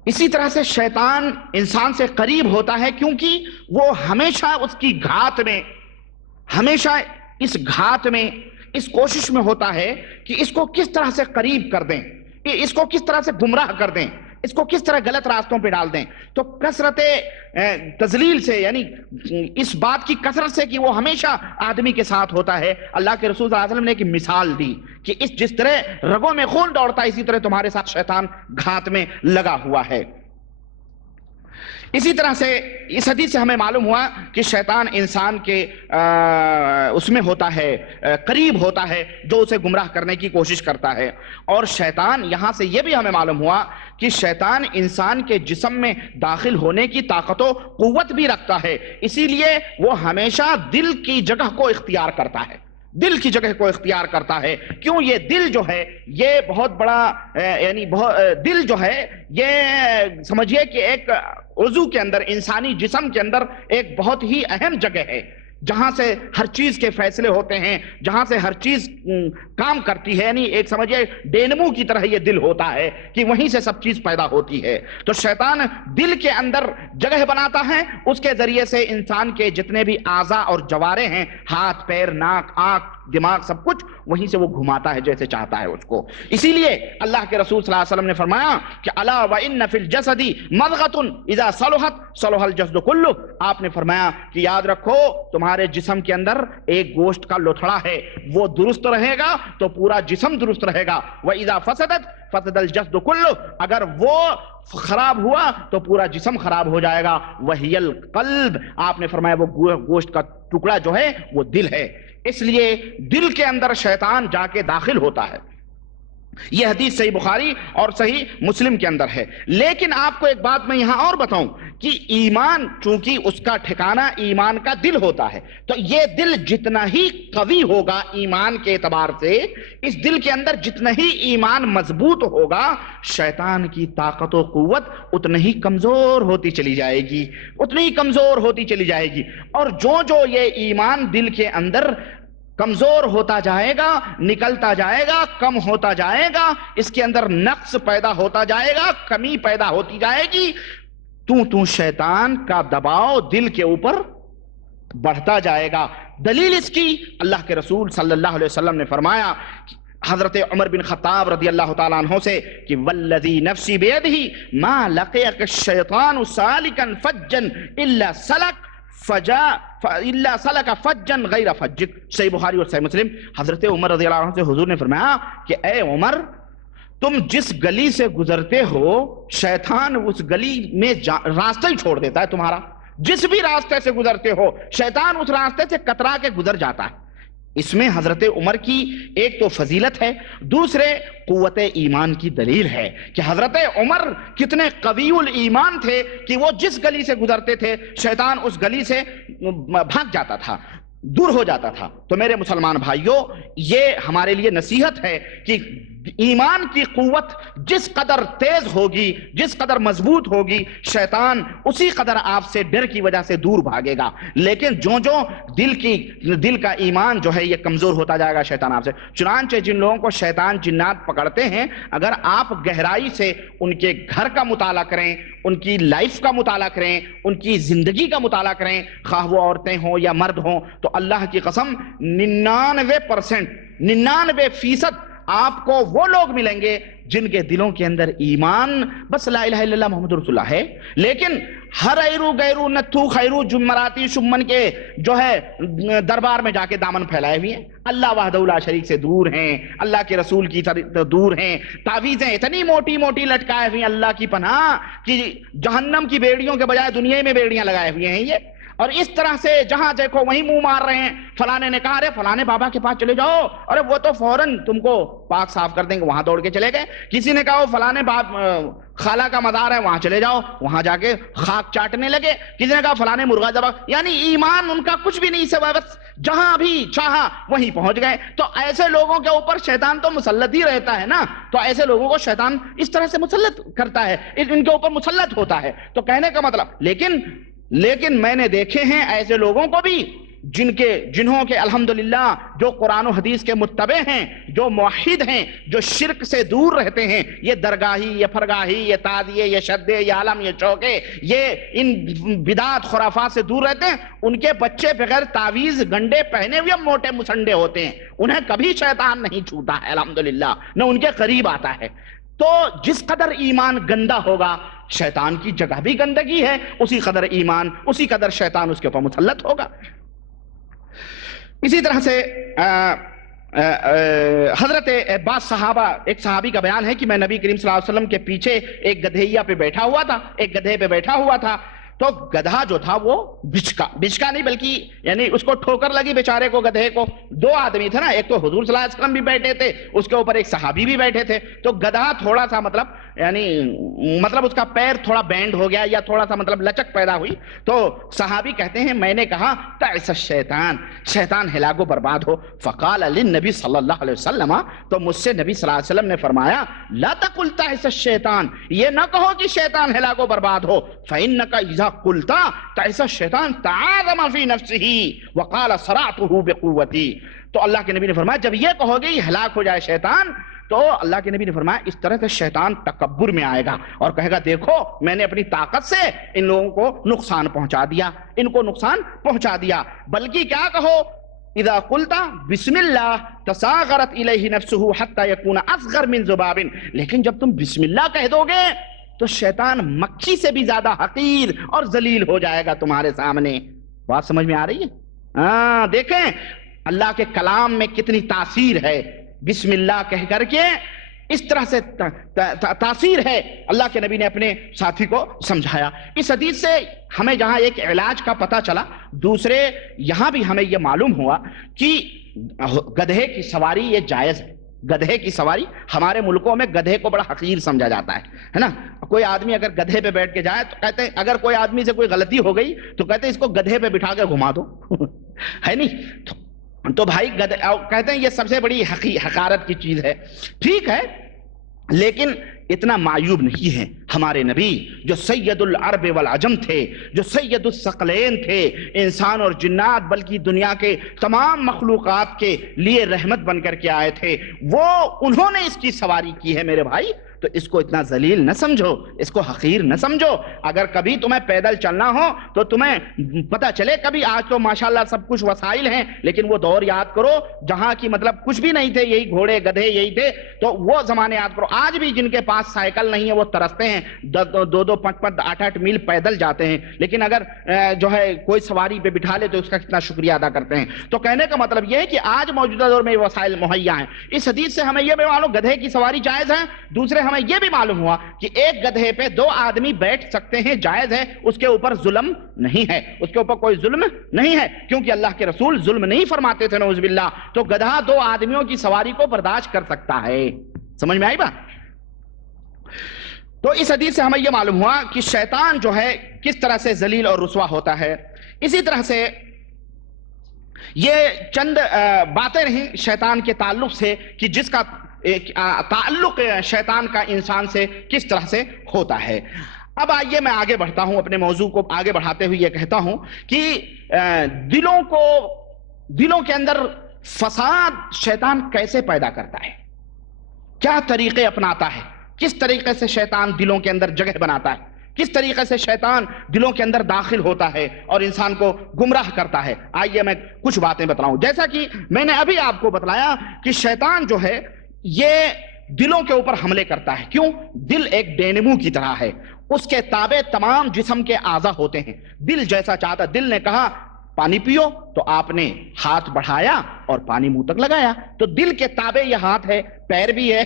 اسی طرح سے شیطان انسان سے قریب ہوتا ہے، کیونکہ وہ ہمیشہ اس کی گھات میں، ہمیشہ اس گھات میں، اس کوشش میں ہوتا ہے کہ اس کو کس طرح سے قریب کر دیں، اس کو کس طرح سے گمراہ کر دیں، اس کو کس طرح غلط راستوں پہ ڈال دیں. تو کثرت تذلیل سے، یعنی اس بات کی کثرت سے کہ وہ ہمیشہ آدمی کے ساتھ ہوتا ہے، اللہ کے رسول صلی اللہ علیہ وسلم نے ایک مثال دی کہ جس طرح رگوں میں خون دوڑتا ہے اسی طرح تمہارے ساتھ شیطان گھات میں لگا ہوا ہے. اسی طرح سے اس حدیث سے ہمیں معلوم ہوا کہ شیطان انسان کے اس میں ہوتا ہے، قریب ہوتا ہے، جو اسے گمراہ کرنے کی کوشش کرتا ہے. اور شیطان، یہاں سے یہ بھی ہمیں معلوم ہوا کہ شیطان انسان کے جسم میں داخل ہونے کی طاقت و قوت بھی رکھتا ہے، اسی لیے وہ ہمیشہ دل کی جگہ کو اختیار کرتا ہے، دل کی جگہ کو اختیار کرتا ہے. کیوں؟ یہ دل جو ہے یہ بہت بڑا، یعنی دل جو ہے یہ سمجھیے کہ ایک عضو کے اندر، انسانی جسم کے اندر ایک بہت ہی اہم جگہ ہے، جہاں سے ہر چیز کے فیصلے ہوتے ہیں، جہاں سے ہر چیز کام کرتی ہے. یعنی ایک سمجھیے ڈینمو کی طرح یہ دل ہوتا ہے کہ وہیں سے سب چیز پیدا ہوتی ہے. تو شیطان دل کے اندر جگہ بناتا ہے، اس کے ذریعے سے انسان کے جتنے بھی اعضاء اور جوارے ہیں، ہاتھ، پیر، ناک، آنکھ، دماغ سب کچھ وہیں سے وہ گھماتا ہے جیسے چاہتا ہے اس کو. اسی لیے اللہ کے رسول صلی اللہ علیہ وسلم نے فرمایا کہ الا وان فی الجسد مضغۃ اذا صلحت صلح الجسد کلہ. آپ نے فرمایا کہ یاد رکھو تمہارے جسم کے اندر ایک گوشت کا لوتھڑا ہے، وہ درست رہے گا تو پورا جسم درست رہے گا. واذا فسدت فسد الجسد کلہ، اگر وہ خراب ہوا تو پورا جسم خراب ہو جائے گا. وہی القلب، آپ نے فرمایا وہ گوشت کا ٹکڑا جو ہے وہ دل ہے. اس لیے دل کے اندر شیطان جا کے داخل ہوتا ہے. یہ حدیث صحیح بخاری اور صحیح مسلم کے اندر ہے. لیکن آپ کو ایک بات میں یہاں اور بتاؤں کہ ایمان چونکہ اس کا ٹھکانہ ایمان کا دل ہوتا ہے، تو یہ دل جتنا ہی قوی ہوگا ایمان کے اعتبار سے، اس دل کے اندر جتنا ہی ایمان مضبوط ہوگا، شیطان کی طاقت و قوت اتنا ہی کمزور ہوتی چلی جائے گی، اتنی ہی کمزور ہوتی چلی جائے گی. اور جو یہ ایمان دل کے اندر کمزور ہوتا جائے گا، نکلتا جائے گا، کم ہوتا جائے گا، اس کے اندر نقص پیدا ہوتا جائے گا، کمی پیدا ہوتی جائے گی، تو شیطان کا دباؤ دل کے اوپر بڑھتا جائے گا. دلیل اس کی اللہ کے رسول صلی اللہ علیہ وسلم نے فرمایا حضرت عمر بن خطاب رضی اللہ تعالیٰ عنہ سے کہ والذی نفسی بیدہ ما لقیک الشیطان سالکا فجا الا سلک فجا غیر فجک. صحیح بخاری اور صحیح مسلم. حضرت عمر رضی اللہ عنہ سے حضور نے فرمایا کہ اے عمر، تم جس گلی سے گزرتے ہو شیطان اس گلی میں راستہ ہی چھوڑ دیتا ہے تمہارا. جس بھی راستے سے گزرتے ہو شیطان اس راستے سے کترا کے گزر جاتا ہے. اس میں حضرت عمر کی ایک تو فضیلت ہے، دوسرے قوت ایمان کی دلیل ہے کہ حضرت عمر کتنے قوی الایمان تھے کہ وہ جس گلی سے گزرتے تھے شیطان اس گلی سے بھاگ جاتا تھا، دور ہو جاتا تھا. تو میرے مسلمان بھائیوں، یہ ہمارے لیے نصیحت ہے کہ ایمان کی قوت جس قدر تیز ہوگی، جس قدر مضبوط ہوگی، شیطان اسی قدر آپ سے ڈر کی وجہ سے دور بھاگے گا. لیکن جو دل کا ایمان جو ہے یہ کمزور ہوتا جائے گا شیطان آپ سے. چنانچہ جن لوگوں کو شیطان جنات پکڑتے ہیں، اگر آپ گہرائی سے ان کے گھر کا مطالعہ کریں، ان کی لائف کا مطالعہ کریں، ان کی زندگی کا مطالعہ کریں، خواہ وہ عورتیں ہوں یا مرد ہوں، تو اللہ کی قسم 99% آپ کو وہ لوگ ملیں گے جن کے دلوں کے اندر ایمان بس لا الہ الا اللہ محمد رسول اللہ ہے، لیکن ہر ایرو غیرو نتھو خیرو جمراتی شمن کے جو ہے دربار میں جا کے دامن پھیلائے ہوئے ہیں، اللہ وحدہ لا شریک سے دور ہیں، اللہ کے رسول کی دور ہیں، تعویذیں اتنی موٹی موٹی لٹکائے ہوئی ہیں اللہ کی پناہ کہ جہنم کی بیڑیوں کے بجائے دنیا میں بیڑیاں لگائے ہوئے ہیں یہ. اور اس طرح سے جہاں دیکھو وہیں منہ مار رہے ہیں. فلانے نے کہا ارے فلانے بابا کے پاس چلے جاؤ، ارے وہ تو فوراً تم کو پاک صاف کر دیں گے، وہاں دوڑ کے چلے گئے. کسی نے کہا فلانے خالہ کا مزار ہے وہاں چلے جاؤ، وہاں جا کے خاک چاٹنے لگے. کسی نے کہا فلانے مرغا ذبح، یعنی ایمان ان کا کچھ بھی نہیں سوا بس جہاں بھی چاہا وہیں پہنچ گئے. تو ایسے لوگوں کے اوپر شیطان تو مسلط ہی رہتا ہے نا، تو ایسے لوگوں کو شیطان اس طرح سے مسلط کرتا ہے، ان کے اوپر مسلط ہوتا ہے. تو کہنے کا مطلب لیکن میں نے دیکھے ہیں ایسے لوگوں کو بھی جنہوں کے الحمدللہ جو قرآن و حدیث کے متبع ہیں، جو موحد ہیں، جو شرک سے دور رہتے ہیں، یہ درگاہی، یہ فرگاہی، یہ تعزیے، یہ شدے، یہ عالم، یہ چوکے، یہ ان بدعات خرافات سے دور رہتے ہیں. ان کے بچے بغیر تعویذ گنڈے پہنے ہوئے موٹے مسنڈے ہوتے ہیں، انہیں کبھی شیطان نہیں چھوتا ہے الحمدللہ، نہ ان کے قریب آتا ہے. تو جس قدر ایمان گندا ہوگا شیطان کی جگہ بھی گندگی ہے، اسی قدر ایمان، اسی قدر شیطان اس کے اوپر مسلط ہوگا. اسی طرح سے حضرت بعض صحابہ، ایک صحابی کا بیان ہے کہ میں نبی کریم صلی اللہ علیہ وسلم کے پیچھے ایک گدھییا پہ بیٹھا ہوا تھا، ایک گدھے پہ بیٹھا ہوا تھا. تو گدھا جو تھا وہ بچکا نہیں بلکہ یعنی اس کو ٹھوکر لگی بیچارے کو، گدھے کو. دو آدمی تھے نا، ایک تو حضور صلی اللہ علیہ وسلم بھی بیٹھے تھے، اس کے اوپر ایک صحابی بھی بیٹھے تھے. تو گدھا تھوڑا سا مطلب اس کا پیر تھوڑا بینڈ ہو گیا یا تھوڑا سا مطلب لچک پیدا ہوئی. تو صحابی کہتے ہیں میں نے کہا تعس الشیطان، شیطان ہلاک و برباد ہو. فقال للنبی صلی اللہ علیہ وسلم، تو مجھ سے نبی صلی اللہ علیہ وسلم نے فرمایا لا تقل تعس الشیطان، یہ نہ کہو کہ شیطان ہلاک و برباد ہو. فإنک اذا قلت تعس الشیطان تعاظم فی نفسہ وقال صرعته بقوتی. تو اللہ کے نبی نے فرمایا جب یہ کہو گے یہ ہلاک ہو جائے شیطان، تو اللہ کے نبی نے فرمایا اس طرح سے شیطان تکبر میں آئے گا اور کہے گا دیکھو میں نے اپنی طاقت سے ان لوگوں کو نقصان پہنچا دیا، ان کو نقصان پہنچا دیا. بلکہ کیا کہو اذا قلت بسم اللہ تصاغرت الیہ نفسہ حتی یکون اصغر من ذباب، لیکن جب تم بسم اللہ کہہ دو گے تو شیطان مکھی سے بھی زیادہ حقیر اور ذلیل ہو جائے گا تمہارے سامنے۔ بات سمجھ میں آ رہی ہے؟ دیکھیں اللہ کے کلام میں کتنی تاثیر ہے، بسم اللہ کہہ کر کے اس طرح سے تاثیر ہے، اللہ کے نبی نے اپنے ساتھی کو سمجھایا۔ اس حدیث سے ہمیں جہاں ایک علاج کا پتہ چلا، دوسرے یہاں بھی ہمیں یہ معلوم ہوا کہ گدھے کی سواری یہ جائز ہے۔ گدھے کی سواری، ہمارے ملکوں میں گدھے کو بڑا حقیر سمجھا جاتا ہے نا۔ کوئی آدمی اگر گدھے پہ بیٹھ کے جائے تو کہتے ہیں، اگر کوئی آدمی سے کوئی غلطی ہو گئی تو کہتے ہیں اس کو گدھے پہ بٹھا کے گھما دو ہے نہیں؟ تو بھائی کہتے ہیں یہ سب سے بڑی حقارت کی چیز ہے۔ ٹھیک ہے، لیکن اتنا معیوب نہیں ہے۔ ہمارے نبی جو سید العرب والعجم تھے، جو سید الثقلین تھے، انسان اور جنات بلکہ دنیا کے تمام مخلوقات کے لیے رحمت بن کر کے آئے تھے، وہ انہوں نے اس کی سواری کی ہے میرے بھائی۔ تو اس کو اتنا ذلیل نہ سمجھو، اس کو حقیر نہ سمجھو۔ اگر کبھی تمہیں پیدل چلنا ہو تو تمہیں پتہ چلے، کبھی آج تو ماشاءاللہ سب کچھ وسائل ہیں، لیکن وہ دور یاد کرو جہاں کی مطلب کچھ بھی نہیں تھے، یہی گھوڑے گدھے یہی تھے، تو وہ زمانے یاد کرو۔ آج بھی جن کے پاس سائیکل نہیں ہے وہ ترستے ہیں، 2-2 5-5 8-8 میل پیدل جاتے ہیں، لیکن اگر جو ہے کوئی سواری پہ بٹھا لے تو اس کا کتنا شکریہ ادا کرتے ہیں۔ تو کہنے کا مطلب یہ ہے کہ آج موجودہ دور میں وسائل مہیا ہیں۔ اس حدیث سے ہمیں یہ بھی معلوم گدھے کی سواری جائز ہے۔ دوسرے ہمیں یہ بھی معلوم ہوا کہ ایک گدھے پہ 2 آدمی بیٹھ سکتے ہیں، جائز ہے، اس کے اوپر ظلم نہیں ہے، اس کے اوپر کوئی ظلم نہیں ہے، کیونکہ اللہ کے رسول ظلم نہیں فرماتے تھے نعوذ باللہ۔ تو گدھا 2 آدمیوں کی سواری کو برداشت کر سکتا ہے۔ سمجھ میں آئی بات؟ تو اس حدیث سے ہمیں یہ معلوم ہوا کہ شیطان جو ہے کس طرح سے ذلیل اور رسوا ہوتا ہے۔ اسی طرح سے یہ چند باتیں رہیں شیطان کے تعلق سے کہ جس کا تعلق شیطان کا انسان سے کس طرح سے ہوتا ہے۔ اب آئیے میں آگے بڑھتا ہوں، اپنے موضوع کو آگے بڑھاتے ہوئے یہ کہتا ہوں کہ دلوں کے اندر فساد شیطان کیسے پیدا کرتا ہے، کیا طریقے اپناتا ہے، کس طریقے سے شیطان دلوں کے اندر جگہ بناتا ہے، کس طریقے سے شیطان دلوں کے اندر داخل ہوتا ہے اور انسان کو گمراہ کرتا ہے۔ آئیے میں کچھ باتیں بتلاؤں۔ جیسا کہ میں نے ابھی آپ کو بتلایا کہ شیطان جو ہے یہ دلوں کے اوپر حملے کرتا ہے۔ کیوں؟ دل ایک ڈینمو کی طرح ہے، اس کے تابع تمام جسم کے اعضاء ہوتے ہیں۔ دل جیسا چاہتا، دل نے کہا پانی پیو تو آپ نے ہاتھ بڑھایا اور پانی منہ تک لگایا۔ تو دل کے تابع یہ ہاتھ ہے، پیر بھی ہے،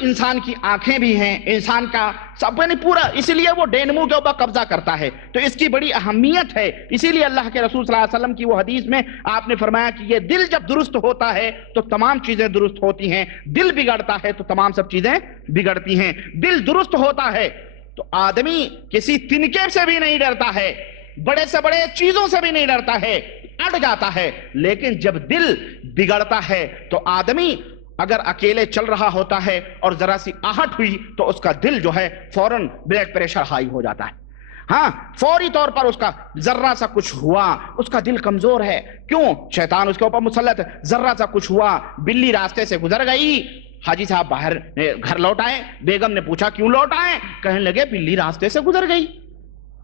انسان کی آنکھیں بھی ہیں، انسان کا سب پورا، اسی لیے وہ ڈینمو کے اوپر قبضہ کرتا ہے۔ تو اس کی بڑی اہمیت ہے، اسی لیے اللہ کے رسول صلی اللہ علیہ وسلم کی وہ حدیث میں آپ نے فرمایا کہ یہ دل جب درست ہوتا ہے تو تمام چیزیں درست ہوتی ہیں، دل بگڑتا ہے تو تمام سب چیزیں بگڑتی ہیں۔ دل درست ہوتا ہے تو آدمی کسی تنکے سے بھی نہیں ڈرتا ہے، بڑے سے بڑے چیزوں سے بھی نہیں ڈرتا ہے، اڑ جاتا ہے۔ لیکن جب دل بگڑتا ہے تو آدمی اگر اکیلے چل رہا ہوتا ہے اور ذرا سی آہٹ ہوئی تو اس کا دل جو ہے فوراً بلڈ پریشر ہائی ہو جاتا ہے۔ ہاں، فوری طور پر اس کا ذرہ سا کچھ ہوا، اس کا دل کمزور ہے۔ کیوں؟ شیطان اس کے اوپر مسلط ہے۔ ذرہ سا کچھ ہوا، بلی راستے سے گزر گئی، حاجی صاحب باہر گھر لوٹ آئے، بیگم نے پوچھا کیوں لوٹ آئے؟ کہنے لگے بلی راستے سے گزر گئی،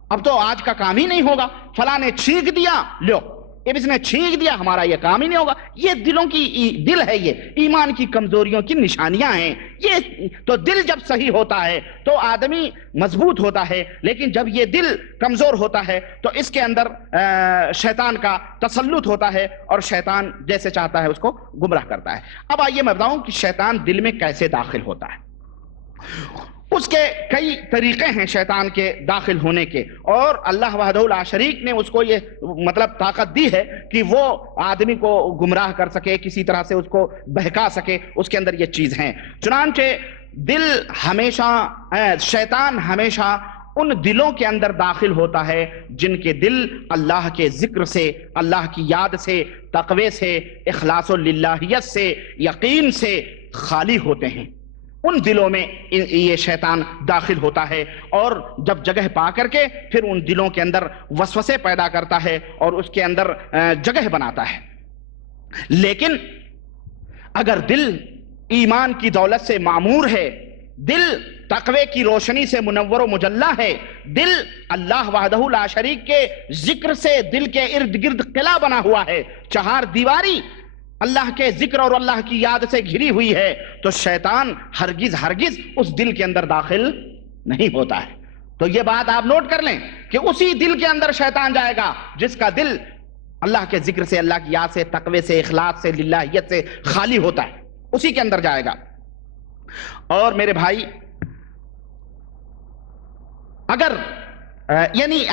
اب تو آج کا کام ہی نہیں ہوگا، فلاں نے چھینک دیا، لو اب اس نے چھینک دیا، ہمارا یہ کام ہی نہیں ہوگا۔ یہ دلوں کی دل ہے، یہ ایمان کی کمزوریوں کی نشانیاں ہیں۔ یہ تو دل جب صحیح ہوتا ہے تو آدمی مضبوط ہوتا ہے، لیکن جب یہ دل کمزور ہوتا ہے تو اس کے اندر شیطان کا تسلط ہوتا ہے اور شیطان جیسے چاہتا ہے اس کو گمراہ کرتا ہے۔ اب آئیے میں بتاؤں کہ شیطان دل میں کیسے داخل ہوتا ہے۔ اس کے کئی طریقے ہیں شیطان کے داخل ہونے کے، اور اللہ وحدہ لا شریک نے اس کو یہ مطلب طاقت دی ہے کہ وہ آدمی کو گمراہ کر سکے، کسی طرح سے اس کو بہکا سکے، اس کے اندر یہ چیز ہیں۔ چنانچہ دل ہمیشہ شیطان ہمیشہ ان دلوں کے اندر داخل ہوتا ہے جن کے دل اللہ کے ذکر سے، اللہ کی یاد سے، تقوی سے، اخلاص و للہیت سے، یقین سے خالی ہوتے ہیں۔ ان دلوں میں یہ شیطان داخل ہوتا ہے اور جب جگہ پا کر کے پھر ان دلوں کے اندر وسوسے پیدا کرتا ہے اور اس کے اندر جگہ بناتا ہے۔ لیکن اگر دل ایمان کی دولت سے معمور ہے، دل تقوی کی روشنی سے منور و مجلہ ہے، دل اللہ وحدہ لا شریک کے ذکر سے دل کے ارد گرد قلعہ بنا ہوا ہے، چہار دیواری اللہ کے ذکر اور اللہ کی یاد سے گھری ہوئی ہے، تو شیطان ہرگز ہرگز اس دل کے اندر داخل نہیں ہوتا ہے۔ تو یہ بات آپ نوٹ کر لیں کہ اسی دل کے اندر شیطان جائے گا جس کا دل اللہ کے ذکر سے، اللہ کی یاد سے، تقوی سے، اخلاص سے، للہیت سے خالی ہوتا ہے، اسی کے اندر جائے گا۔ اور میرے بھائی اگر یعنی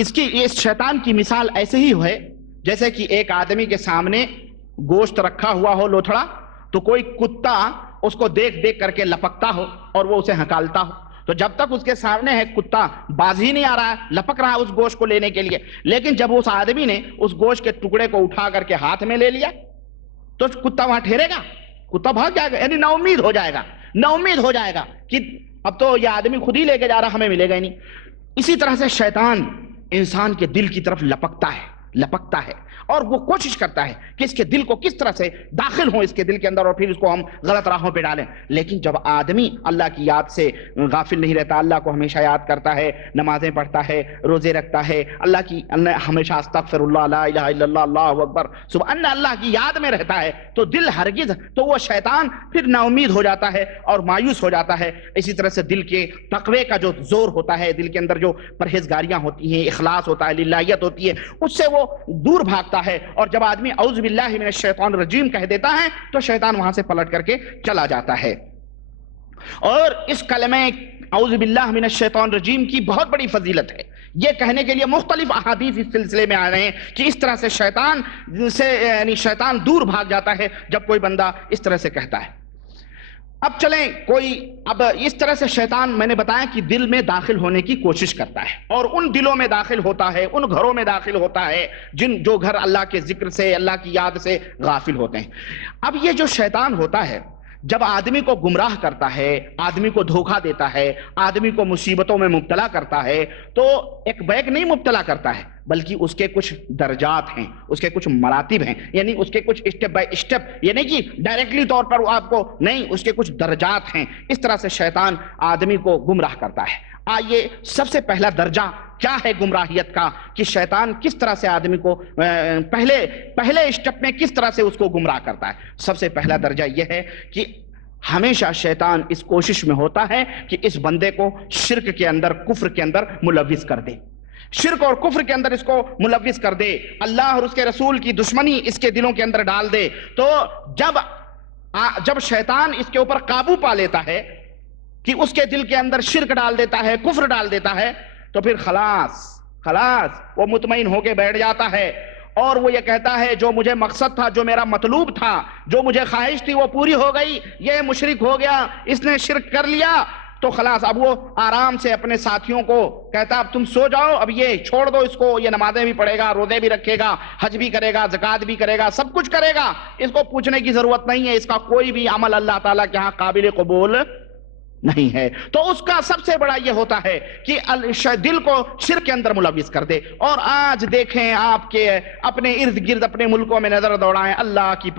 اس شیطان کی مثال ایسے ہی ہے جیسے کہ ایک آدمی کے سامنے گوشت رکھا ہوا ہو لوتھڑا، تو کوئی کتا اس کو دیکھ دیکھ کر کے لپکتا ہو اور وہ اسے ہکالتا ہو، تو جب تک اس کے سامنے ہے کتا باز ہی نہیں آ رہا ہے، لپک رہا ہے اس گوشت کو لینے کے لیے، لیکن جب اس آدمی نے اس گوشت کے ٹکڑے کو اٹھا کر کے ہاتھ میں لے لیا تو کتا وہاں ٹھہرے گا؟ کتا بھاگ جائے گا، یعنی نا امید ہو جائے گا، نا امید ہو جائے گا کہ اب تو یہ آدمی خود ہی لے کے جا رہا، ہمیں ملے گا ہی نہیں۔ اسی طرح سے شیطان انسان کے دل کی طرف لپکتا ہے اور وہ کوشش کرتا ہے کہ اس کے دل کو کس طرح سے داخل ہوں اس کے دل کے اندر اور پھر اس کو ہم غلط راہوں پہ ڈالیں۔ لیکن جب آدمی اللہ کی یاد سے غافل نہیں رہتا، اللہ کو ہمیشہ یاد کرتا ہے، نمازیں پڑھتا ہے، روزے رکھتا ہے، اللہ کی ہمیشہ استغفر اللہ، لا الہ الا اللہ، اللہ اکبر سبحان اللہ کی یاد میں رہتا ہے، تو دل ہرگز، تو وہ شیطان پھر نا امید ہو جاتا ہے اور مایوس ہو جاتا ہے۔ اسی طرح سے دل کے تقوی کا جو زور ہوتا ہے، دل کے اندر جو پرہیزگاریاں ہوتی ہیں، اخلاص ہوتا ہے، للہیت ہوتی ہے، اس سے وہ دور بھاگتا ہے، اور جب آدمی اعوذ باللہ من الشیطان الرجیم کہہ دیتا ہے تو شیطان وہاں سے پلٹ کر کے چلا جاتا ہے۔ اور اس کلمہ اعوذ باللہ من الشیطان الرجیم کی بہت بڑی فضیلت ہے، یہ کہنے کے لیے مختلف احادیث اس سلسلے میں آ رہے ہیں کہ اس طرح سے شیطان دور بھاگ جاتا ہے جب کوئی بندہ اس طرح سے کہتا ہے۔ اب چلیں اب اس طرح سے شیطان میں نے بتایا کہ دل میں داخل ہونے کی کوشش کرتا ہے، اور ان دلوں میں داخل ہوتا ہے، ان گھروں میں داخل ہوتا ہے جو گھر اللہ کے ذکر سے، اللہ کی یاد سے غافل ہوتے ہیں۔ اب یہ جو شیطان ہوتا ہے جب آدمی کو گمراہ کرتا ہے، آدمی کو دھوکہ دیتا ہے، آدمی کو مصیبتوں میں مبتلا کرتا ہے، تو ایک بیک نہیں مبتلا کرتا ہے، بلکہ اس کے کچھ درجات ہیں، اس کے کچھ مراتب ہیں، یعنی اس کے کچھ اسٹیپ بائی اسٹیپ، یعنی کہ ڈائریکٹلی طور پر آپ کو نہیں، اس کے کچھ درجات ہیں۔ اس طرح سے شیطان آدمی کو گمراہ کرتا ہے۔ آئیے سب سے پہلا درجہ کیا ہے گمراہیت کا، کہ شیطان کس طرح سے آدمی کو پہلے اسٹیپ میں کس طرح سے اس کو گمراہ کرتا ہے۔ سب سے پہلا درجہ یہ ہے کہ ہمیشہ شیطان اس کوشش میں ہوتا ہے کہ اس بندے کو شرک کے اندر، کفر کے اندر ملوث کر دے، شرک اور کفر کے اندر اس کو ملوث کر دے، اللہ اور اس کے رسول کی دشمنی اس کے دلوں کے اندر ڈال دے۔ تو جب شیطان اس کے اوپر قابو پا لیتا ہے کہ اس کے دل کے اندر شرک ڈال دیتا ہے، کفر ڈال دیتا ہے، تو پھر خلاص وہ مطمئن ہو کے بیٹھ جاتا ہے، اور وہ یہ کہتا ہے جو مجھے مقصد تھا، جو میرا مطلوب تھا، جو مجھے خواہش تھی وہ پوری ہو گئی، یہ مشرک ہو گیا، اس نے شرک کر لیا، تو خلاص اب وہ آرام سے اپنے ساتھیوں کو کہتا اب تم سو جاؤ، اب یہ چھوڑ دو اس کو، یہ نمازیں بھی پڑھے گا، روزے بھی رکھے گا، حج بھی کرے گا، زکوٰۃ بھی کرے گا، سب کچھ کرے گا، اس کو پوچھنے کی ضرورت نہیں ہے، اس کا کوئی بھی عمل اللہ تعالیٰ کے ہاں قابل قبول نہیں ہے۔ تو اس کا سب سے بڑا یہ ہوتا ہے کہ دل کو شرک کے اندر ملوث کر دے۔ اور آج دیکھیں آپ کے اپنے ارد گرد اپنے ملکوں میں نظر دوڑائیں، اللہ کی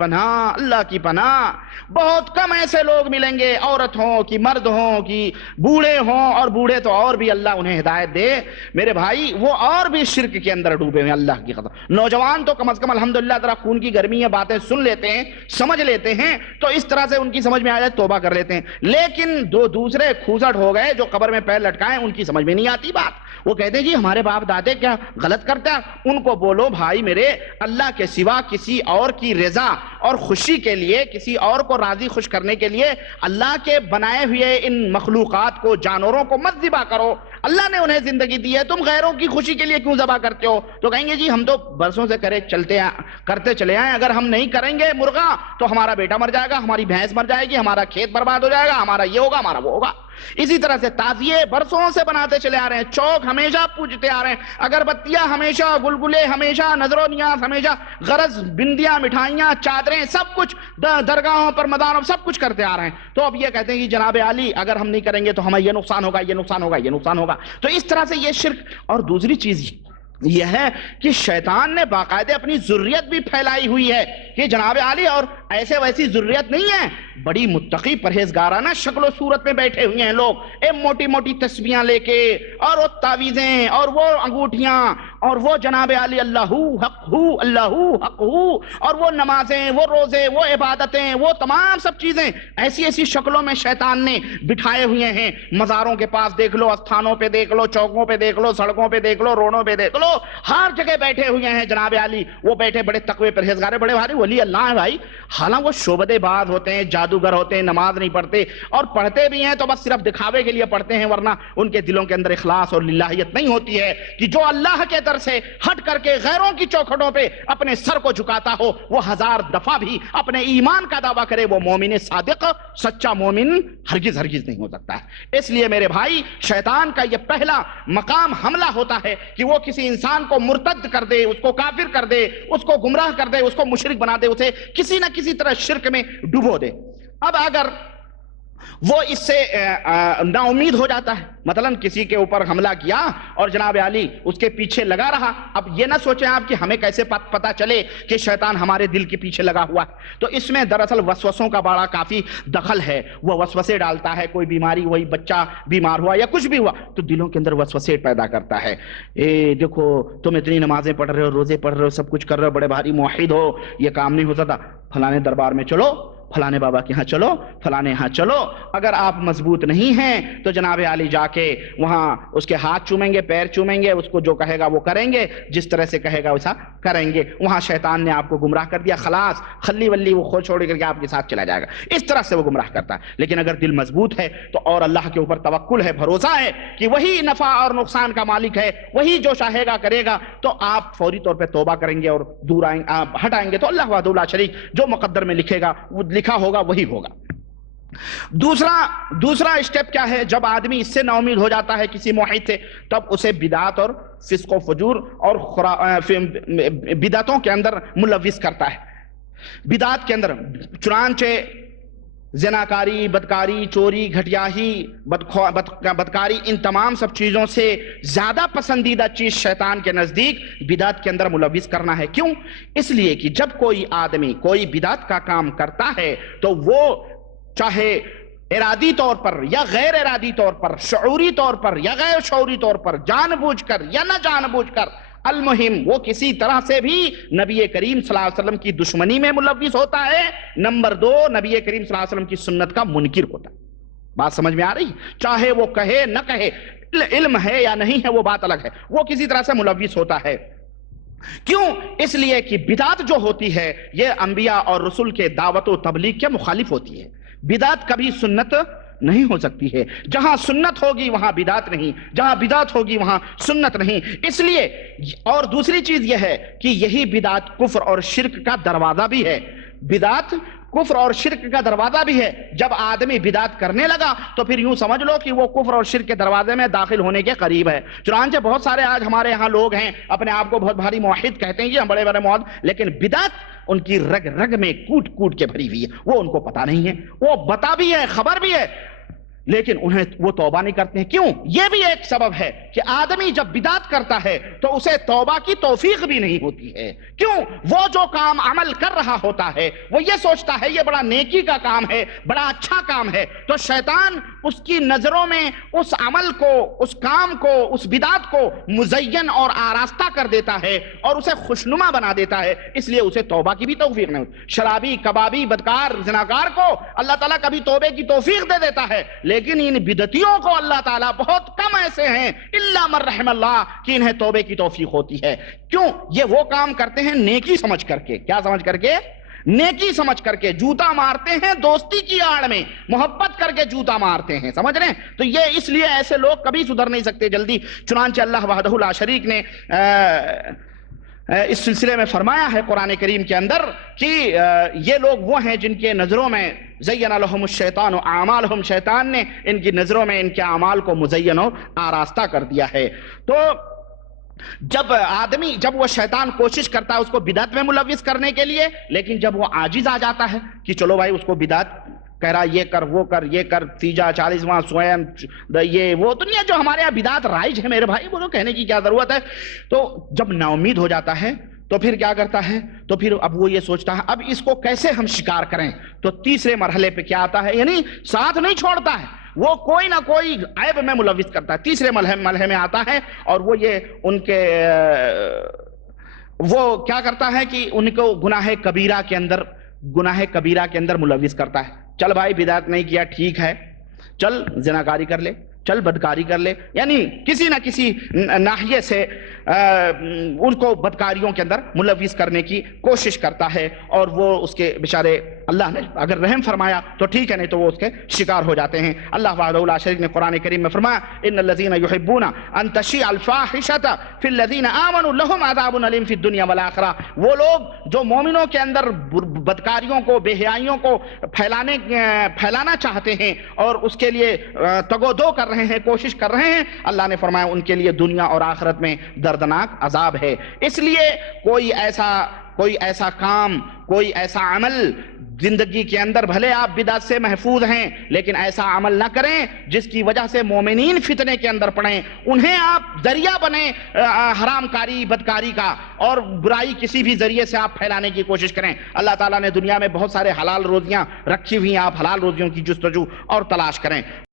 پناہ بہت کم ایسے لوگ ملیں گے، عورت ہوں کہ مرد ہوں کہ بوڑھے ہوں، اور بوڑھے تو اور بھی اللہ انہیں ہدایت دے میرے بھائی، وہ اور بھی شرک کے اندر ڈوبے ہوئے، اللہ کی قسم۔ نوجوان تو کم از کم الحمدللہ ذرا خون کی گرمی ہے، باتیں سن لیتے ہیں، سمجھ لیتے ہیں، تو اس طرح سے ان کی سمجھ میں آ جائے توبہ کر لیتے ہیں، لیکن دوسرے کھوسٹ ہو گئے جو قبر میں پیر لٹکائیں، ان کی سمجھ میں نہیں آتی بات، وہ کہتے ہیں جی ہمارے باپ دادے کیا غلط کرتے ہیں۔ ان کو بولو بھائی میرے، اللہ کے سوا کسی اور کی رضا اور خوشی کے لیے، کسی اور کو راضی خوش کرنے کے لیے اللہ کے بنائے ہوئے ان مخلوقات کو، جانوروں کو مت ذبح کرو، اللہ نے انہیں زندگی دی ہے، تم غیروں کی خوشی کے لیے کیوں ذبح کرتے ہو؟ تو کہیں گے جی ہم تو برسوں سے کرتے چلے آئے، اگر ہم نہیں کریں گے مرغا تو ہمارا بیٹا مر جائے گا، ہماری بھینس مر جائے گی، ہمارا کھیت برباد ہو جائے گا، ہمارا یہ ہوگا، ہمارا وہ ہوگا۔ اسی طرح سے تعزیے برسوں سے بناتے چلے آ رہے ہیں، چوک ہمیشہ پوجتے آ رہے ہیں، اگربتیاں ہمیشہ، گلگلے ہمیشہ، نظر و نیاز ہمیشہ، غرض بندیاں، مٹھائیاں، چادریں، سب کچھ درگاہوں پر، مداروں سب کچھ کرتے آ رہے ہیں۔ تو اب یہ کہتے ہیں کہ جناب علی اگر ہم نہیں کریں گے تو ہمیں یہ نقصان ہوگا، یہ نقصان ہوگا، یہ نقصان ہوگا۔ تو اس طرح سے یہ شرک۔ اور دوسری چیز یہ ہے کہ شیطان نے باقاعدہ اپنی ذریت بھی پھیلائی ہوئی ہے کہ جناب عالی اور ایسے ویسی ذریت نہیں ہے، بڑی متقی پرہیزگارانہ شکل و صورت میں بیٹھے ہوئے ہیں لوگ، موٹی موٹی تسبیحاں لے کے، اور وہ تعویذیں اور وہ انگوٹھیاں اور وہ جناب عالی اللہ حق ہو، اللہ حق ہو، اور وہ نمازیں، وہ روزے، وہ عبادتیں، وہ تمام سب چیزیں ایسی ایسی شکلوں میں شیطان نے بٹھائے ہوئے ہیں۔ مزاروں کے پاس دیکھ لو، استھانوں پہ دیکھ لو، چوکوں پہ دیکھ لو، سڑکوں پہ دیکھ لو، روڈوں پہ دیکھ لو، ہر جگہ بیٹھے ہوئے ہیں جناب عالی۔ وہ بیٹھے بڑے تقوی پرہیزگار، بڑے بھاری ولی اللہ ہیں بھائی، حالانکہ وہ شعبدے باز ہوتے ہیں، جادوگر ہوتے ہیں، نماز نہیں پڑھتے، اور پڑھتے بھی ہیں تو بس صرف دکھاوے کے لیے پڑھتے ہیں، ورنہ ان کے دلوں کے اندر اخلاص اور للہیت نہیں ہوتی ہے کہ جو اللہ کے در سے ہٹ کر کے غیروں کی چوکھٹوں پہ اپنے سر کو جھکاتا ہو، وہ 1000 دفعہ بھی اپنے ایمان کا دعویٰ کرے، وہ مومن صادق، سچا مومن ہرگز ہرگز نہیں ہو سکتا ہے۔ اس لیے میرے بھائی، شیطان کا یہ پہلا مقام حملہ ہوتا ہے کہ وہ کسی انسان کو مرتد کر دے، اس کو کافر کر دے، اس کو گمراہ کر دے، اس کو مشرک بنا دے، اسے کسی نہ کسی طرح شرک میں ڈبو دے۔ اب اگر وہ اس سے نا امید ہو جاتا ہے، مثلا کسی کے اوپر حملہ کیا اور جناب عالی اس کے پیچھے لگا رہا، اب یہ نہ سوچیں آپ کہ ہمیں کیسے پتہ چلے کہ شیطان ہمارے دل کے پیچھے لگا ہوا ہے، تو اس میں دراصل وسوسوں کا بڑا کافی دخل ہے۔ وہ وسوسے ڈالتا ہے، کوئی بیماری، وہی بچہ بیمار ہوا یا کچھ بھی ہوا تو دلوں کے اندر وسوسے پیدا کرتا ہے۔ دیکھو تم اتنی نمازیں پڑھ رہے ہو، روزے پڑھ رہے ہو، سب کچھ کر رہے ہو، بڑے بھاری موحد ہو، یہ کام نہیں ہو سکتا، فلانے دربار میں چلو، فلانے بابا کے ہاں چلو، فلانے ہاں چلو۔ اگر آپ مضبوط نہیں ہیں تو جناب عالی جا کے وہاں اس کے ہاتھ چومیں گے، پیر چومیں گے، اس کو جو کہے گا وہ کریں گے، جس طرح سے کہے گا ویسا کریں گے۔ وہاں شیطان نے آپ کو گمراہ کر دیا، خلاص خلی ولی وہ کھول چھوڑ کر کے آپ کے ساتھ چلا جائے گا، اس طرح سے وہ گمراہ کرتا ہے۔ لیکن اگر دل مضبوط ہے تو اور اللہ کے اوپر توکل ہے، بھروسہ ہے کہ وہی نفع اور نقصان کا مالک ہے، وہی جو چاہے گا کرے گا، تو آپ فوری طور پہ توبہ کریں گے اور دور آئیں، ہٹ آئیں گے تو اللہ وحدہ لا شریک جو مقدر میں لکھے گا، وہ لکھا ہوگا وہی ہوگا۔ دوسرا اسٹیپ کیا ہے؟ جب آدمی اس سے نا امید ہو جاتا ہے کسی موحد سے، تب اسے بدعات اور فسق و فجور اور بدعتوں کے اندر ملوث کرتا ہے۔ بدعات کے اندر چنانچہ زناکاری، بدکاری، چوری، گھٹیاہی، بدکاری، ان تمام سب چیزوں سے زیادہ پسندیدہ چیز شیطان کے نزدیک بدعت کے اندر ملوث کرنا ہے۔ کیوں؟ اس لیے کہ جب کوئی آدمی کوئی بدعت کا کام کرتا ہے تو وہ چاہے ارادی طور پر یا غیر ارادی طور پر، شعوری طور پر یا غیر شعوری طور پر، جان بوجھ کر یا نہ جان بوجھ کر، المہم وہ کسی طرح سے بھی نبی کریم صلی اللہ علیہ وسلم کی دشمنی میں ملوث ہوتا ہے۔ نمبر 2، نبی کریم صلی اللہ علیہ وسلم کی سنت کا منکر ہوتا ہے۔ بات سمجھ میں آ رہی؟ چاہے وہ کہے نہ کہے، علم ہے یا نہیں ہے وہ بات الگ ہے، وہ کسی طرح سے ملوث ہوتا ہے۔ کیوں؟ اس لیے کہ بدعت جو ہوتی ہے یہ انبیاء اور رسول کے دعوت و تبلیغ کے مخالف ہوتی ہے۔ بدعت کبھی سنت نہیں ہو سکتی ہے، جہاں سنت ہوگی وہاں بدعت نہیں، جہاں بدعت ہوگی وہاں سنت نہیں۔ اس لیے، اور دوسری چیز یہ ہے کہ یہی بدعت کفر اور شرک کا دروازہ بھی ہے۔ بدعت کفر اور شرک کا دروازہ بھی ہے۔ جب آدمی بدعت کرنے لگا تو پھر یوں سمجھ لو کہ وہ کفر اور شرک کے دروازے میں داخل ہونے کے قریب ہے۔ چنانچہ بہت سارے آج ہمارے ہاں لوگ ہیں، اپنے آپ کو بہت بھاری موحد کہتے ہیں، یہ بڑے بڑے موحد، لیکن بدعت ان کی رگ رگ میں کوٹ کوٹ کے بھری ہوئی ہے، وہ ان کو پتہ نہیں ہے، وہ بتا بھی ہے، خبر بھی ہے، لیکن انہیں وہ توبہ نہیں کرتے ہیں۔ کیوں؟ یہ بھی ایک سبب ہے کہ آدمی جب بدعت کرتا ہے تو اسے توبہ کی توفیق بھی نہیں ہوتی ہے۔ کیوں؟ وہ جو کام عمل کر رہا ہوتا ہے وہ یہ سوچتا ہے یہ بڑا نیکی کا کام ہے، بڑا اچھا کام ہے، تو شیطان اس کی نظروں میں اس عمل کو، اس کام کو، اس بدعت کو مزین اور آراستہ کر دیتا ہے اور اسے خوشنما بنا دیتا ہے، اس لیے اسے توبہ کی بھی توفیق نہیں ہوتی۔ شرابی، کبابی، بدکار، زناکار کو اللہ تعالیٰ کبھی توبے کی توفیق دے دیتا ہے، لیکن ان بدعتیوں کو اللہ تعالیٰ بہت کم ایسے ہیں الا من رحم اللہ کہ انہیں توبے کی توفیق ہوتی ہے۔ کیوں؟ یہ وہ کام کرتے ہیں نیکی سمجھ کر کے۔ کیا سمجھ کر کے؟ نیکی سمجھ کر کے جوتا مارتے ہیں دوستی کی آڑ میں، محبت کر کے جوتا مارتے ہیں، سمجھ رہے ہیں؟ تو یہ اس لیے ایسے لوگ کبھی سدھر نہیں سکتے جلدی۔ چنانچہ اللہ وحدہ لا شریک نے اس سلسلے میں فرمایا ہے قرآن کریم کے اندر کہ یہ لوگ وہ ہیں جن کے نظروں میں زین لہم الشیطان اعمالہم، شیطان نے ان کی نظروں میں ان کے اعمال کو مزین اور آراستہ کر دیا ہے۔ تو جب وہ شیطان کوشش کرتا ہے اس کو بدعت میں ملوث کرنے کے لیے، لیکن جب وہ عاجز آ جاتا ہے کہ چلو بھائی اس کو بدعت کہہ رہا یہ کر وہ کر یہ کر، تیجا 40واں سویم یہ وہ دنیا جو ہمارے یہاں بدعت رائج ہے میرے بھائی، وہ تو کہنے کی کیا ضرورت ہے۔ تو جب نا امید ہو جاتا ہے تو پھر کیا کرتا ہے، تو پھر اب وہ یہ سوچتا ہے اب اس کو کیسے ہم شکار کریں، تو تیسرے مرحلے پہ کیا آتا ہے، یعنی ساتھ نہیں چھوڑتا ہے، وہ کوئی نہ کوئی عیب میں ملوث کرتا ہے۔ تیسرے مرحلے میں آتا ہے اور وہ یہ ان کے وہ کیا کرتا ہے کہ ان کو گناہ کبیرہ کے اندر ملوث کرتا ہے۔ چل بھائی بدعت نہیں کیا ٹھیک ہے، چل زناکاری کر لے، چل بدکاری کر لے، یعنی کسی نہ کسی ناحیے سے ان کو بدکاریوں کے اندر ملوث کرنے کی کوشش کرتا ہے، اور وہ اس کے بیچارے اللہ نے اگر رحم فرمایا تو ٹھیک ہے، نہیں تو وہ اس کے شکار ہو جاتے ہیں۔ اللہ وحدہ لا شریک نے قرآن کریم میں فرمایا ان الذین یحبون ان تشیع الفاحشۃ فی الذین آمنوا لہم عذاب علیم فی الدنیا والآخرہ، وہ لوگ جو مومنوں کے اندر بدکاریوں کو، بے حیائیوں کو پھیلانا چاہتے ہیں اور اس کے لیے تگ و دو کر رہے ہیں، کوشش کر رہے ہیں، اللہ نے فرمایا ان کے لیے دنیا اور آخرت میں دردناک عذاب ہے۔ اس لیے کوئی ایسا کام، کوئی ایسا عمل زندگی کے اندر بھلے آپ بدعت سے محفوظ ہیں لیکن ایسا عمل نہ کریں جس کی وجہ سے مومنین فتنے کے اندر پڑیں، انہیں آپ ذریعہ بنیں حرام کاری بدکاری کا، اور برائی کسی بھی ذریعے سے آپ پھیلانے کی کوشش کریں۔ اللہ تعالیٰ نے دنیا میں بہت سارے حلال روزیاں رکھی ہوئی ہیں، آپ حلال روزیوں کی جستجو اور تلاش کریں۔